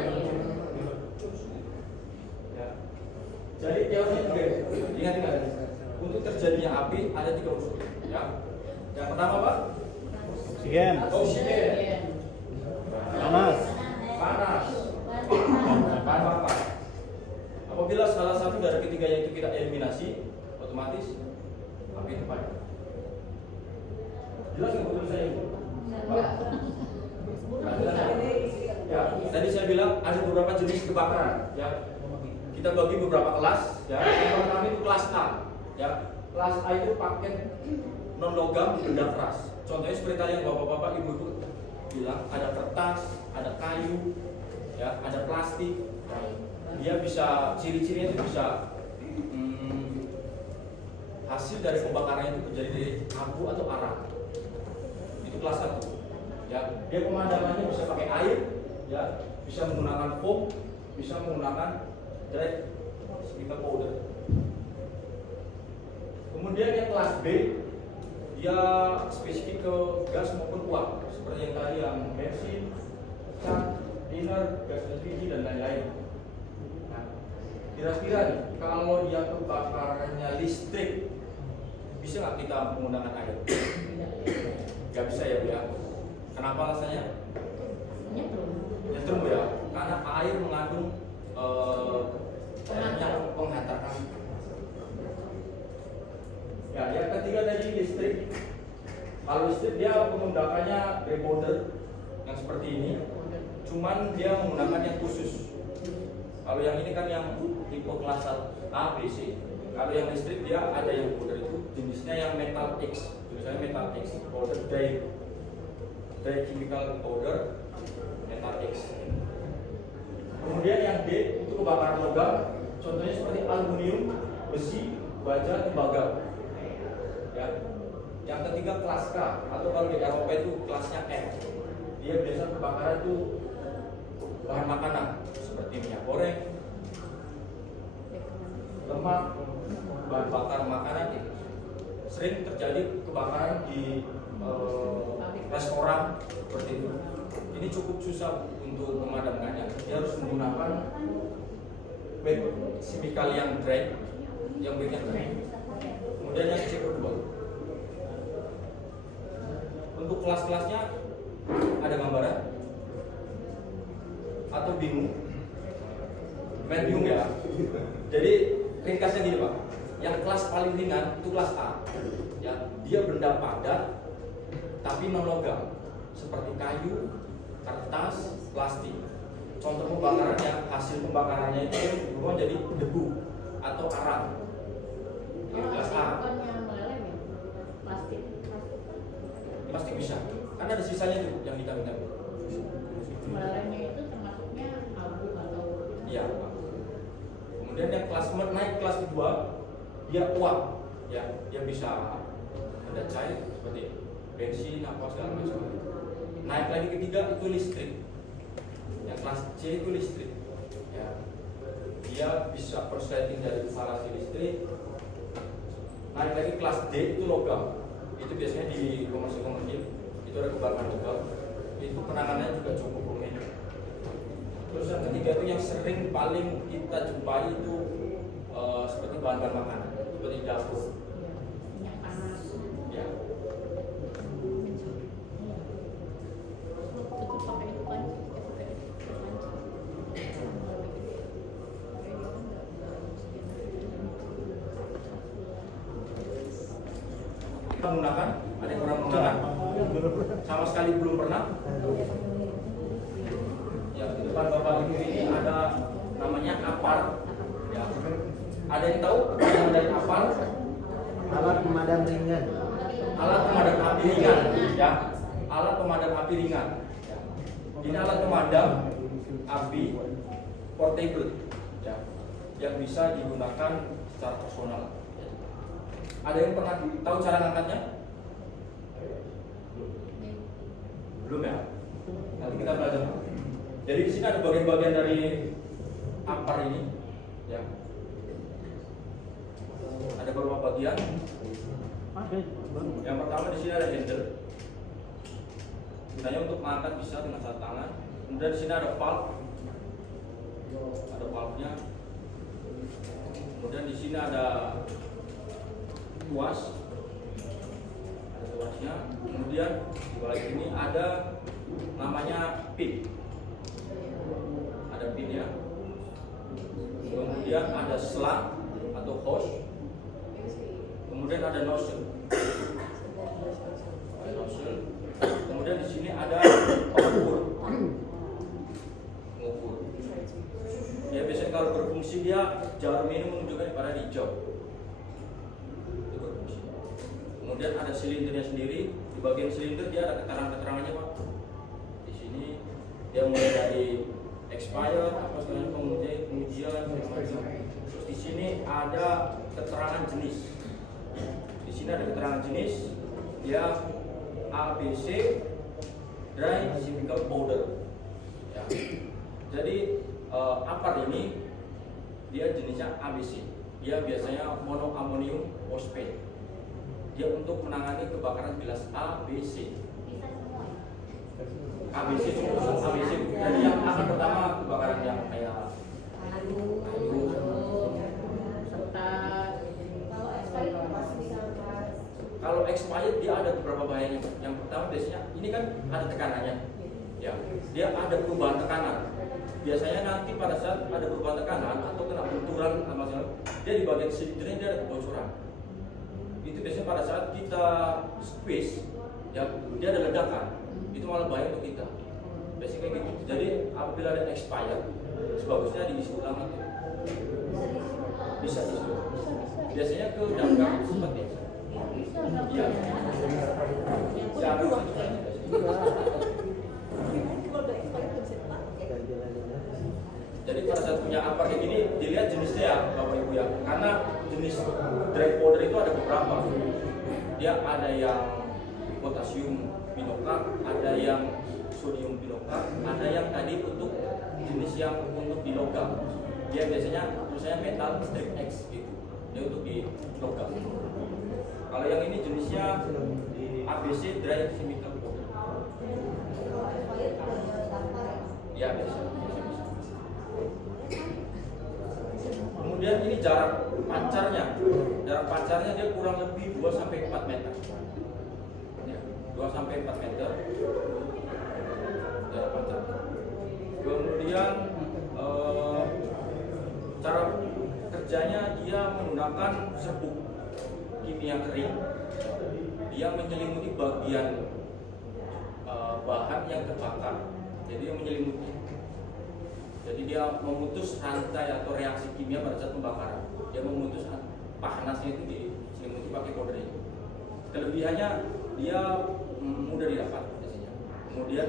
Jadi teorinya juga ingat untuk terjadinya api ada 3 unsur ya. Yang pertama Pak? Oksigen. Panas. Bahan bakar. Apabila salah satu dari ketiganya itu kita eliminasi, otomatis api itu padam. Jelas nggak betul saya itu? Ya, tadi saya bilang ada beberapa jenis kebakaran. Ya, kita bagi beberapa kelas. Ya, yang pertama itu kelas A. Ya, kelas A itu paket non logam benda keras. Contohnya seperti tadi yang bapak-bapak, ibu-ibu bilang ada kertas, ada kayu, ya, ada plastik. Ya, dia bisa ciri-cirinya itu bisa hasil dari pembakaran itu terjadi dari abu atau arang. Itu kelas 1. Ya, dia pemadamannya bisa pakai air, ya, bisa menggunakan foam, bisa menggunakan dry chemical powder. Kemudian yang kelas B, dia spesifik ke gas maupun uap, seperti yang tadi yang bensin, cat, dinner, gas LPG dan lain-lain. Nah, kira-kira nih, kalau dia kebakarannya listrik, bisa nggak kita menggunakan air? Gak bisa ya Bu ya. Kenapa alasannya? Nyetrum ya, karena air mengandung menghantarkan. Ya, yang ketiga tadi listrik. Kalau listrik dia menggunakannya gray powder yang seperti ini. cuman dia menggunakan yang khusus. Kalau yang ini kan yang tipe kelas A, B, C. Kalau yang listrik dia ada yang powder itu jenisnya yang metal X, tulisannya metal X, powder chemical powder metal X. Kemudian yang D itu kebakaran logam, contohnya seperti aluminium, besi, baja, tembaga. Ya. Yang ketiga kelas K, atau kalau di Eropa itu kelasnya F. Dia biasa kebakaran itu bahan makanan seperti minyak goreng, lemak, bahan bakar makanan itu. Sering terjadi kebakaran di restoran seperti itu. Ini cukup susah untuk memadamkannya. Dia harus menggunakan baik chemical yang dry, yang baiknya dry. Kemudian yang CO2. Untuk kelas-kelasnya ada gambaran atau bingung? Main bingung ya. Jadi ringkasnya gini Pak. Yang kelas paling ringan itu kelas A. Ya, dia benda padat tapi non logam seperti kayu, kertas, plastik. Contoh pembakarannya, hasil pembakarannya itu berubah jadi debu atau arang. Ini kelas A. Plastik bisa, karena ada sisanya tuh yang hitam-hitam. Melelehnya itu termasuknya abu atau? Iya. Kemudian yang kelas naik kelas kedua, dia uap, ya, dia bisa ada cair seperti bensin apa segala macam. Naik lagi ketiga itu listrik. Yang kelas C itu listrik, ya. Dia bisa persleting dari instalasi listrik. Naik lagi kelas D itu logam. Itu biasanya di komersil itu ada kebakaran logam. Itu penanganannya juga cukup rumit. Terus yang ketiga itu yang sering paling kita jumpai itu seperti bahan-bahan makanan, seperti dapur. Minyak panas. Ya. Itu pakai itu kan? Kita menggunakan, ada yang pernah menggunakan? Sama sekali belum pernah. Ya, di depan Bapak Ibu ini ada namanya APAR. Ya. Ada yang tahu yang dari APAR? Alat pemadam ringan. Alat pemadam api ringan, ya. Alat pemadam api ringan. Ini alat pemadam api portable, ya, yang bisa digunakan secara personal. Ada yang pernah tahu cara ngangkatnya? Belum ya? Nanti kita belajar. Jadi di sini ada bagian-bagian dari APAR ini, ya. Ada beberapa bagian. Yang pertama di sini ada handle. Gunanya untuk mengangkat bisa dengan satu tangan. Kemudian di sini ada valve. Ada valve-nya. Kemudian di sini ada tuas. Ada tuasnya. Kemudian di balik ini ada namanya pin. Ada pin ya. Kemudian ada selang atau hose. Kemudian ada nozzle. Ada nozzle. Kemudian di sini ada pengukur. Pengukur. Ya biasanya kalau berfungsi dia jarum ini menunjukkan pada hijau. Itu berfungsi. Kemudian ada silindernya sendiri. Di bagian silinder dia ada keterangan-keterangannya Pak. Di sini dia mulai dari expired, apa segala pengujian, macam. Terus di sini ada keterangan jenis. Di sini ada keterangan jenis, dia ABC dry chemical powder. Ya. Jadi APAR ini dia jenisnya ABC. Dia biasanya monoammonium phosphate. Dia untuk menangani kebakaran gelas ABC. ABC semua ABC. Jadi yang akan pertama kebakaran yang kayak kayu, kalau expired dia ada beberapa bahayanya. Yang pertama biasanya ini kan ada tekanannya, ya. Dia ada perubahan tekanan. Biasanya nanti pada saat ada perubahan tekanan atau kena benturan sama sekali, dia di bagian silindernya dia ada kebocoran. Itu biasanya pada saat kita squeeze, ya, dia ada ledakan. Itu malah bahaya untuk kita. Biasanya kayak gitu. Jadi apabila ada expired, sebagusnya diisi ulang atau bisa diisi. Biasanya ke damkar seperti itu. Iya. Jarum itu banyak. Jadi pada saat punya apa kayak gini, dilihat jenisnya ya Bapak Ibu ya. Karena jenis dry powder itu ada beberapa. Dia ada yang potasium pinokat, ada yang sodium pinokat, ada yang tadi untuk jenis yang untuk di logam. Dia biasanya tulisannya metal strip X gitu. Dia untuk di logam. Kalau yang ini jenisnya ABC dry chemical powder. Ya bisa. Kemudian ini jarak pancarnya. Jarak pancarnya dia kurang lebih 2 sampai 4 meter. Ya, 2 sampai 4 meter. Jarak pancar. Kemudian cara kerjanya dia menggunakan serbuk kimia kering. Dia menyelimuti bagian bahan yang terbakar. Jadi dia menyelimuti. Jadi dia memutus rantai atau reaksi kimia pada saat pembakaran. Dia memutus panasnya itu diselimuti pakai powder ini. Kelebihannya dia mudah didapat biasanya. Kemudian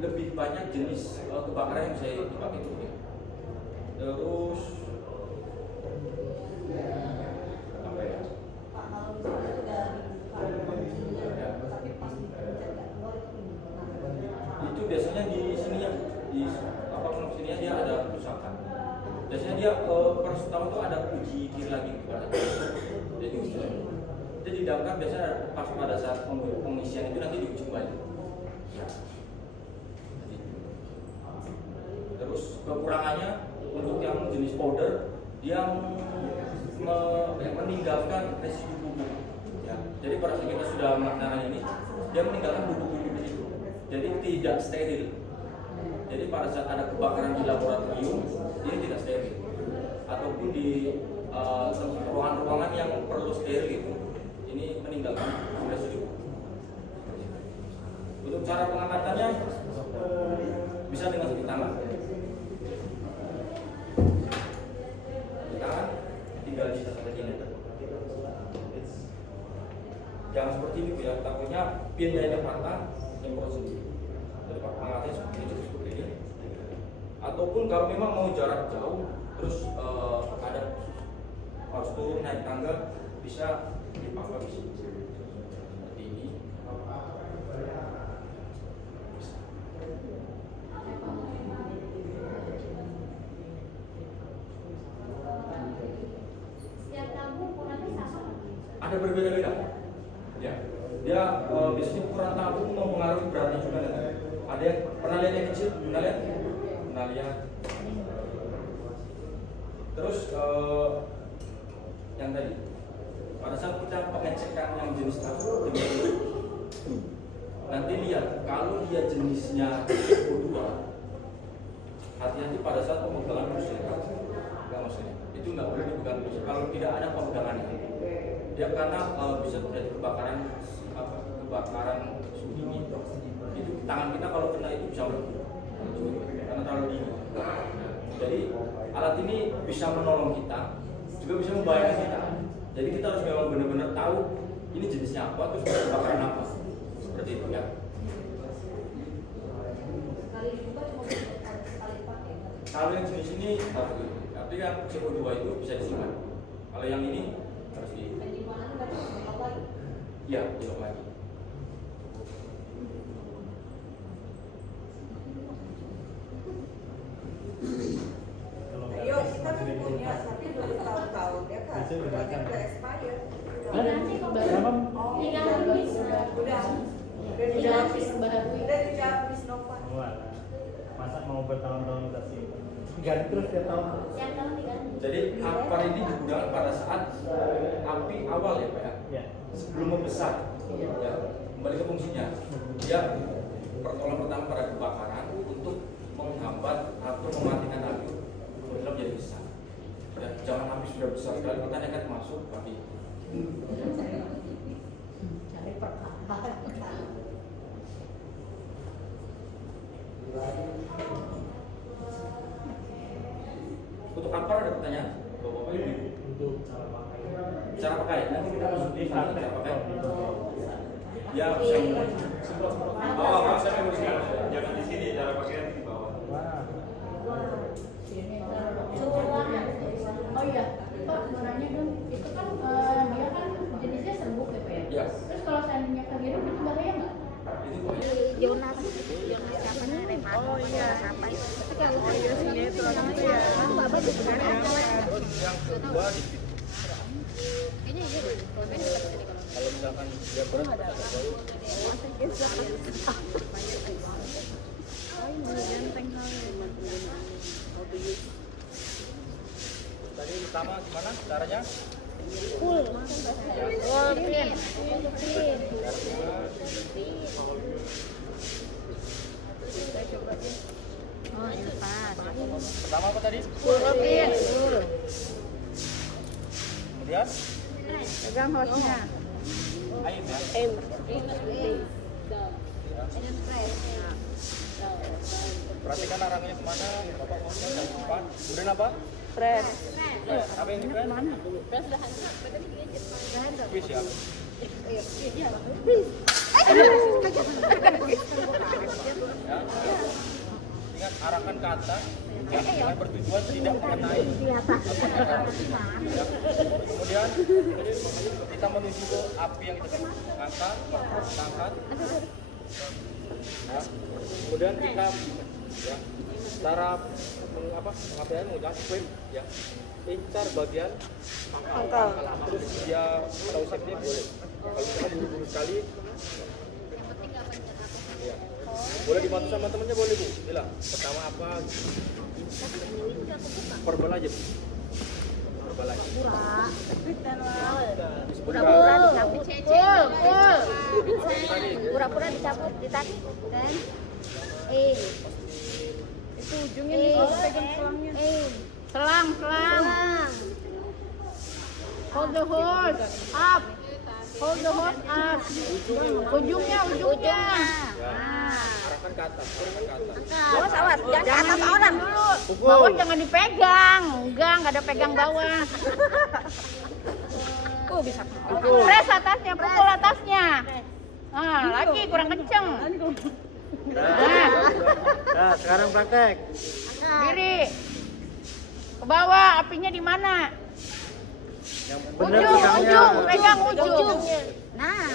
lebih banyak jenis kebakaran yang bisa dipakai itu. Terus apa ya? Itu biasanya di sini ya, di sini dia ada kerusakan. Biasanya dia per setahun itu ada uji kir lagi gitu. Jadi di damkar biasanya pas pada saat pengisian itu nanti diuji kembali. Terus kekurangannya untuk yang jenis powder dia meninggalkan residu bubuk. Ya. Jadi pada saat kita sudah melaksanakan ini, dia meninggalkan bubuk-bubuk itu. Jadi tidak steril. Jadi pada saat ada kebakaran di laboratorium, dia tidak steril. Ataupun di ruangan-ruangan yang perlu steril itu, ini meninggalkan residu. Untuk cara pengangkatannya bisa dengan segi tangan. Di tangan tinggal disesuaikan ini. Jangan seperti ini ya, takutnya pin yang patah nyemprot sendiri. Jadi pengangkatannya seperti ini. Ataupun kalau memang mau jarak jauh, terus ada harus turun naik tangga, bisa dipakai seperti ini. Setiap tabung ukurannya sama? Ada berbeda-beda. Ya, dia biasanya ukuran tabung mempengaruhi beratnya juga. Ada yang pernah lihat yang kecil, pernah lihat? Pernah lihat. Terus yang tadi pada saat kita pengecekan yang jenis tabung, nanti lihat kalau dia jenisnya O2, hati-hati pada saat pemegangan mesin. Enggak maksudnya itu nggak boleh dipegang kalau tidak ada pemegangannya. Dia karena bisa terjadi kebakaran suhu dingin. Itu tangan kita kalau kena itu bisa melepuh karena terlalu dingin. Jadi alat ini bisa menolong kita, juga bisa membahayakan kita. Jadi kita harus memang benar-benar tahu ini jenisnya apa, terus kebakaran apa, seperti itu ya. Kalau yang jenis ini tapi yang CO2 itu bisa disimpan. Kalau yang ini harus di ya dilok lagi. Ayo kita punya tapi belum tahun-tahun ya kan. Berarti udah expired. Udah habis Nova. Masa mau bertahun-tahun udah sih ganti terus tiap tahun. Jadi apar ini digunakan pada saat api awal ya Pak ya. Sebelum membesar. Ya, kembali ke fungsinya. Dia pertolongan pertama pada kebakaran untuk menghambat atau mematikan api sebelum menjadi besar. Ya, jangan api sudah besar sekali kita nekat masuk api. Cari pertahanan. kantor ada pertanyaan? Bapak-bapak ini untuk cara pakai. Nanti kita masuk di sana cara pakai. Ya, Oh, saya mau jangan di sini, cara pakaian di bawah. Oh iya, Pak, mau nanya dong, itu kan dia kan jenisnya serbuk ya Pak ya? Iya. Terus kalau seandainya kehirup itu bahaya nggak? Jonas siapa nih Revan? Oh iya. Siapa itu? Tapi kalau sinetron itu ya. Bapak sebenarnya Terus yang kedua di situ. kayaknya iya deh. Kalau main dekat sini kalau. Kalau misalkan dia berat, tadi pertama gimana caranya? Oh, ini pas. Pertama apa tadi? Kemudian Pegang hostnya. air ya. Perhatikan arahnya kemana, Bapak ngomongnya jangan lupa. Kemudian apa? Press. Apa yang di-press? Squeeze ya. Ya. Ingat arahkan ke atas dengan bertujuan tidak mengenai. Ya. Kemudian kita menuju ke api yang kita angkat. Ya. Kemudian kita ya, cara pengambilan menggunakan sweep ya, incar bagian pangkal. Terus dia pada usapnya boleh. Kalau kita buru-buru sekali, ya. Boleh dibantu sama temennya boleh Bu. Bilang pertama apa? Verbal aja Bu. Verbal aja. Pura-pura dicabut. Pura-pura dicabut ditarik kan? Itu ujungnya nih pegang selangnya. Selang. Hold the horse up. Hold the horse up. Ujungnya. Arahkan ke atas, arahkan ke atas. Awas, jangan atas orang dulu. Bawah jangan dipegang. Enggak ada pegang bawah. Bisa. Press atasnya, pukul atasnya. Lagi kurang kenceng. Nah, sekarang praktek. Diri. Ke bawah, apinya di mana? Ujung, pegang ujung. Nah.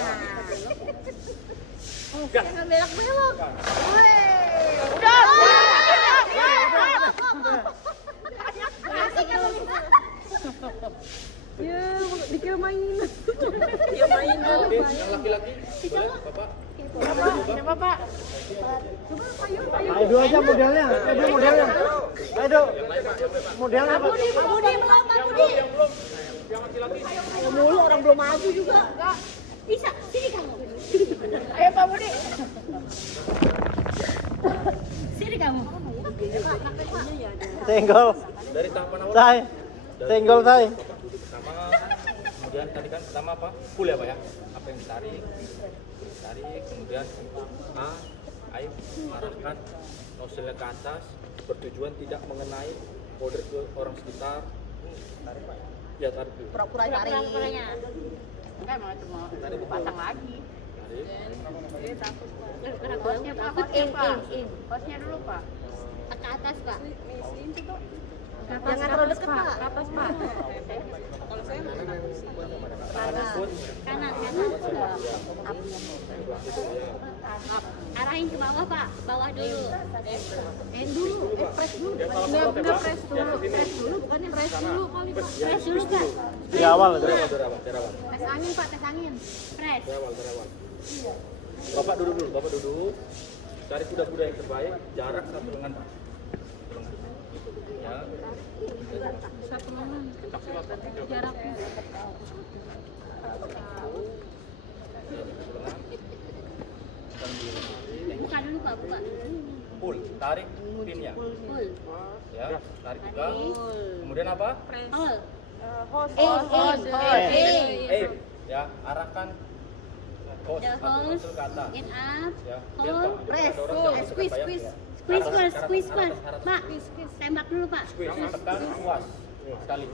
Jangan belok-belok. Udah. Asik kalau bisa. Ya, dikira mainin. Oke, yang laki-laki boleh Bapak? Siapa Pak? Ayo aja modelnya. Ayo modelnya Pak. Pak Budi belum, Pak Budi. Yang belum, yang laki-laki. Mulu orang belum maju juga. Bisa, sini kamu. Ayo Pak Budi. Sini kamu. Senggol. Dari tahapan awal. Say. Senggol say. Pertama, kemudian tadi kan pertama apa? Pull ya Pak ya? Apa yang ditarik, kemudian air arahkan nozzle ke atas, bertujuan tidak mengenai powder ke orang sekitar. Tarik Pak ya? Tarik dulu. Pura-pura tarik. Enggak mau cuma dipasang lagi. Tarik. Hostnya Pak. Hostnya dulu Pak. Ke atas, Pak. Jangan terlalu dekat Pak. Ke atas Pak. Kanan. Arahin ke bawah, Pak. Bawah dulu. Press dulu. Press dulu, bukannya press dulu kali Pak. Press dulu, Kak. Di awal. Dari awal. Tes angin Pak, tes angin. Press. Dari awal. Bapak duduk dulu. Cari kuda-kuda yang terbaik, jarak satu lengan Pak. Ya. Satu lengan. Jaraknya. Buka dulu, Pak. Buka. Pull, tarik pinnya. Pull. Ya, tarik juga. Kemudian apa? Hold. Aim. Ya, arahkan hose The atau hose nozzle ke atas. in up. Ya, Hold. press. Squeeze. Squeeze first. Pak, tembak dulu Pak. Tekan, puas. Sekali.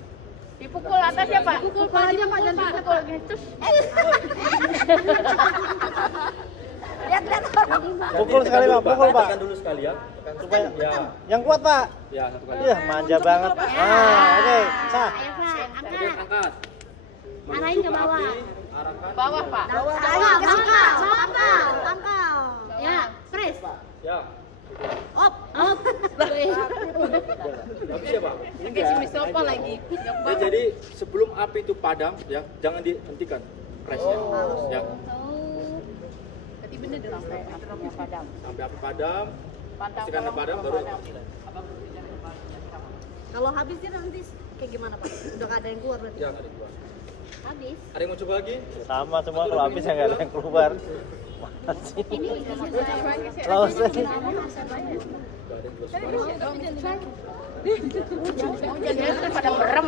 Dipukul atas ya Pak? Pukul aja Pak, jangan dipukul. Terus. Lihat. Pukul sekali Pak, pukul Pak. Tekan dulu sekali ya. Supaya Ya, yang kuat Pak. ya satu kali. Iya, manja banget. Oke, sah. Ayo Pak, Kemudian angkat. angkat. Arahin ke bawah. Arahkan. Bawah Pak. Pangkal. Ya, press. Ya. Op. Habis ya Pak? Apa lagi? Ya, jadi sebelum api itu padam ya, jangan dihentikan pressnya. Ya. Berarti bener dong sampai apinya padam. Sampai api padam. Pastikan padam baru. Kalau habis dia nanti kayak gimana Pak? Udah gak ada yang keluar berarti? Ya, nggak ada yang keluar. Habis. Ada yang mau coba lagi? Sama semua kalau habis yang nggak ada yang keluar. Masih. Langsung. Jangan pada merem.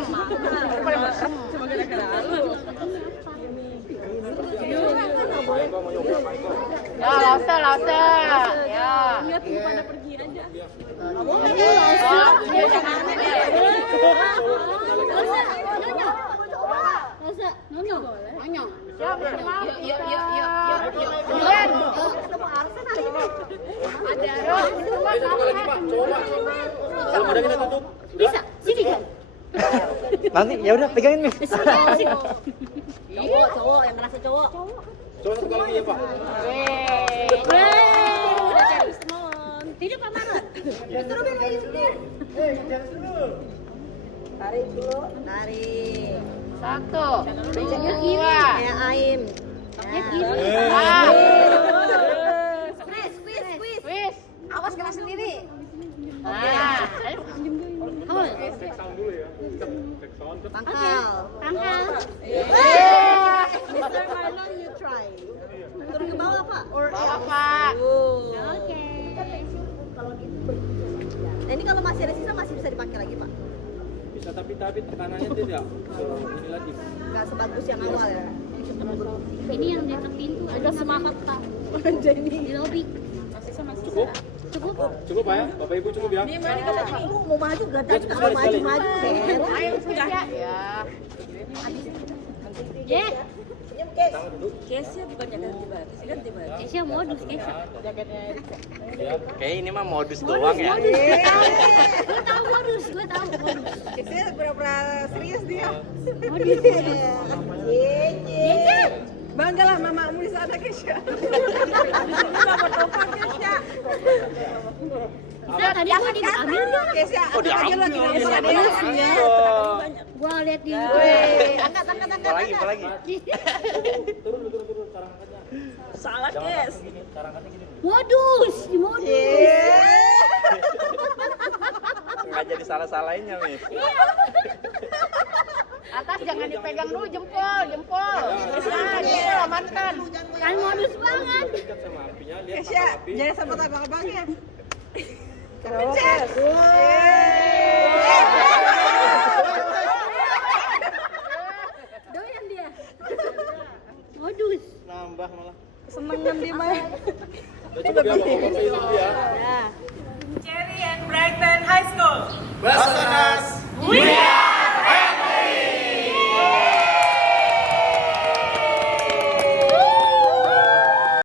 Cuma gara-gara lu. Maiko mau nyoba Maiko. Ya, lause. Ya. Lihat pada pergi aja. Coba lagi Pak, coba. Kalau ada kita tutup. Bisa, sini kan? Nanti ya udah pegangin nih. Cowok yang ngerasa cowok. Coba satu kali lagi ya Pak. Udah jadi Simon. Hidup Pak Marot. Disuruh biar lagi setir. Tarik dulu. Tarik. Satu. Bejanya kiri. Kayak Aim. Yang kiri. Squeeze. Wis. Awas kena sendiri. Nah. Pangkal. Pangkal. Mr. Marlon, you try. Turun ke bawah Pak. Bawah Pak. Oke. Nah ini kalau masih ada sisa masih bisa dipakai lagi Pak. Bisa tapi tekanannya tidak ini lagi. Nggak sebagus yang awal ya. Ini yang dekat pintu ada semangat Pak. Di lobi. Cukup? Cukup Pak ya? Bapak Ibu cukup ya? Lu mau maju gak Ya, cukup sekali. maju. Ayo sudah. Ya. Je. Tangan duduk. Kesnya bukan ganti baju. Kesya modus Kesya. Ya. Kayak ini mah modus doang ya. Gue tahu modus. Kesnya pura-pura serius dia. Modus. Ye. Banggalah mamamu di sana Kesya. Mama topan Kesya. Bisa tadi gua diambil enggak? Kesya, aja lu lagi ya. Gua lihat di Angkat. Apa lagi? Turun cara angkatnya. Salah Jangan Kes. langsung gini, cara angkatnya gini. modus. Nggak jadi salah-salahinnya nih. Atas jangan dipegang dulu jempol. Nah, gitu amankan. Kan modus banget. Dekat sama apinya, lihat Kesya, mata api. jangan sama abang-abangnya. Doyan dia. Modus. Nambah malah. Senengan dia mah. Udah cukup ya Bapak Ibu ya. Cherry and Brighton High School. Basarnas. We are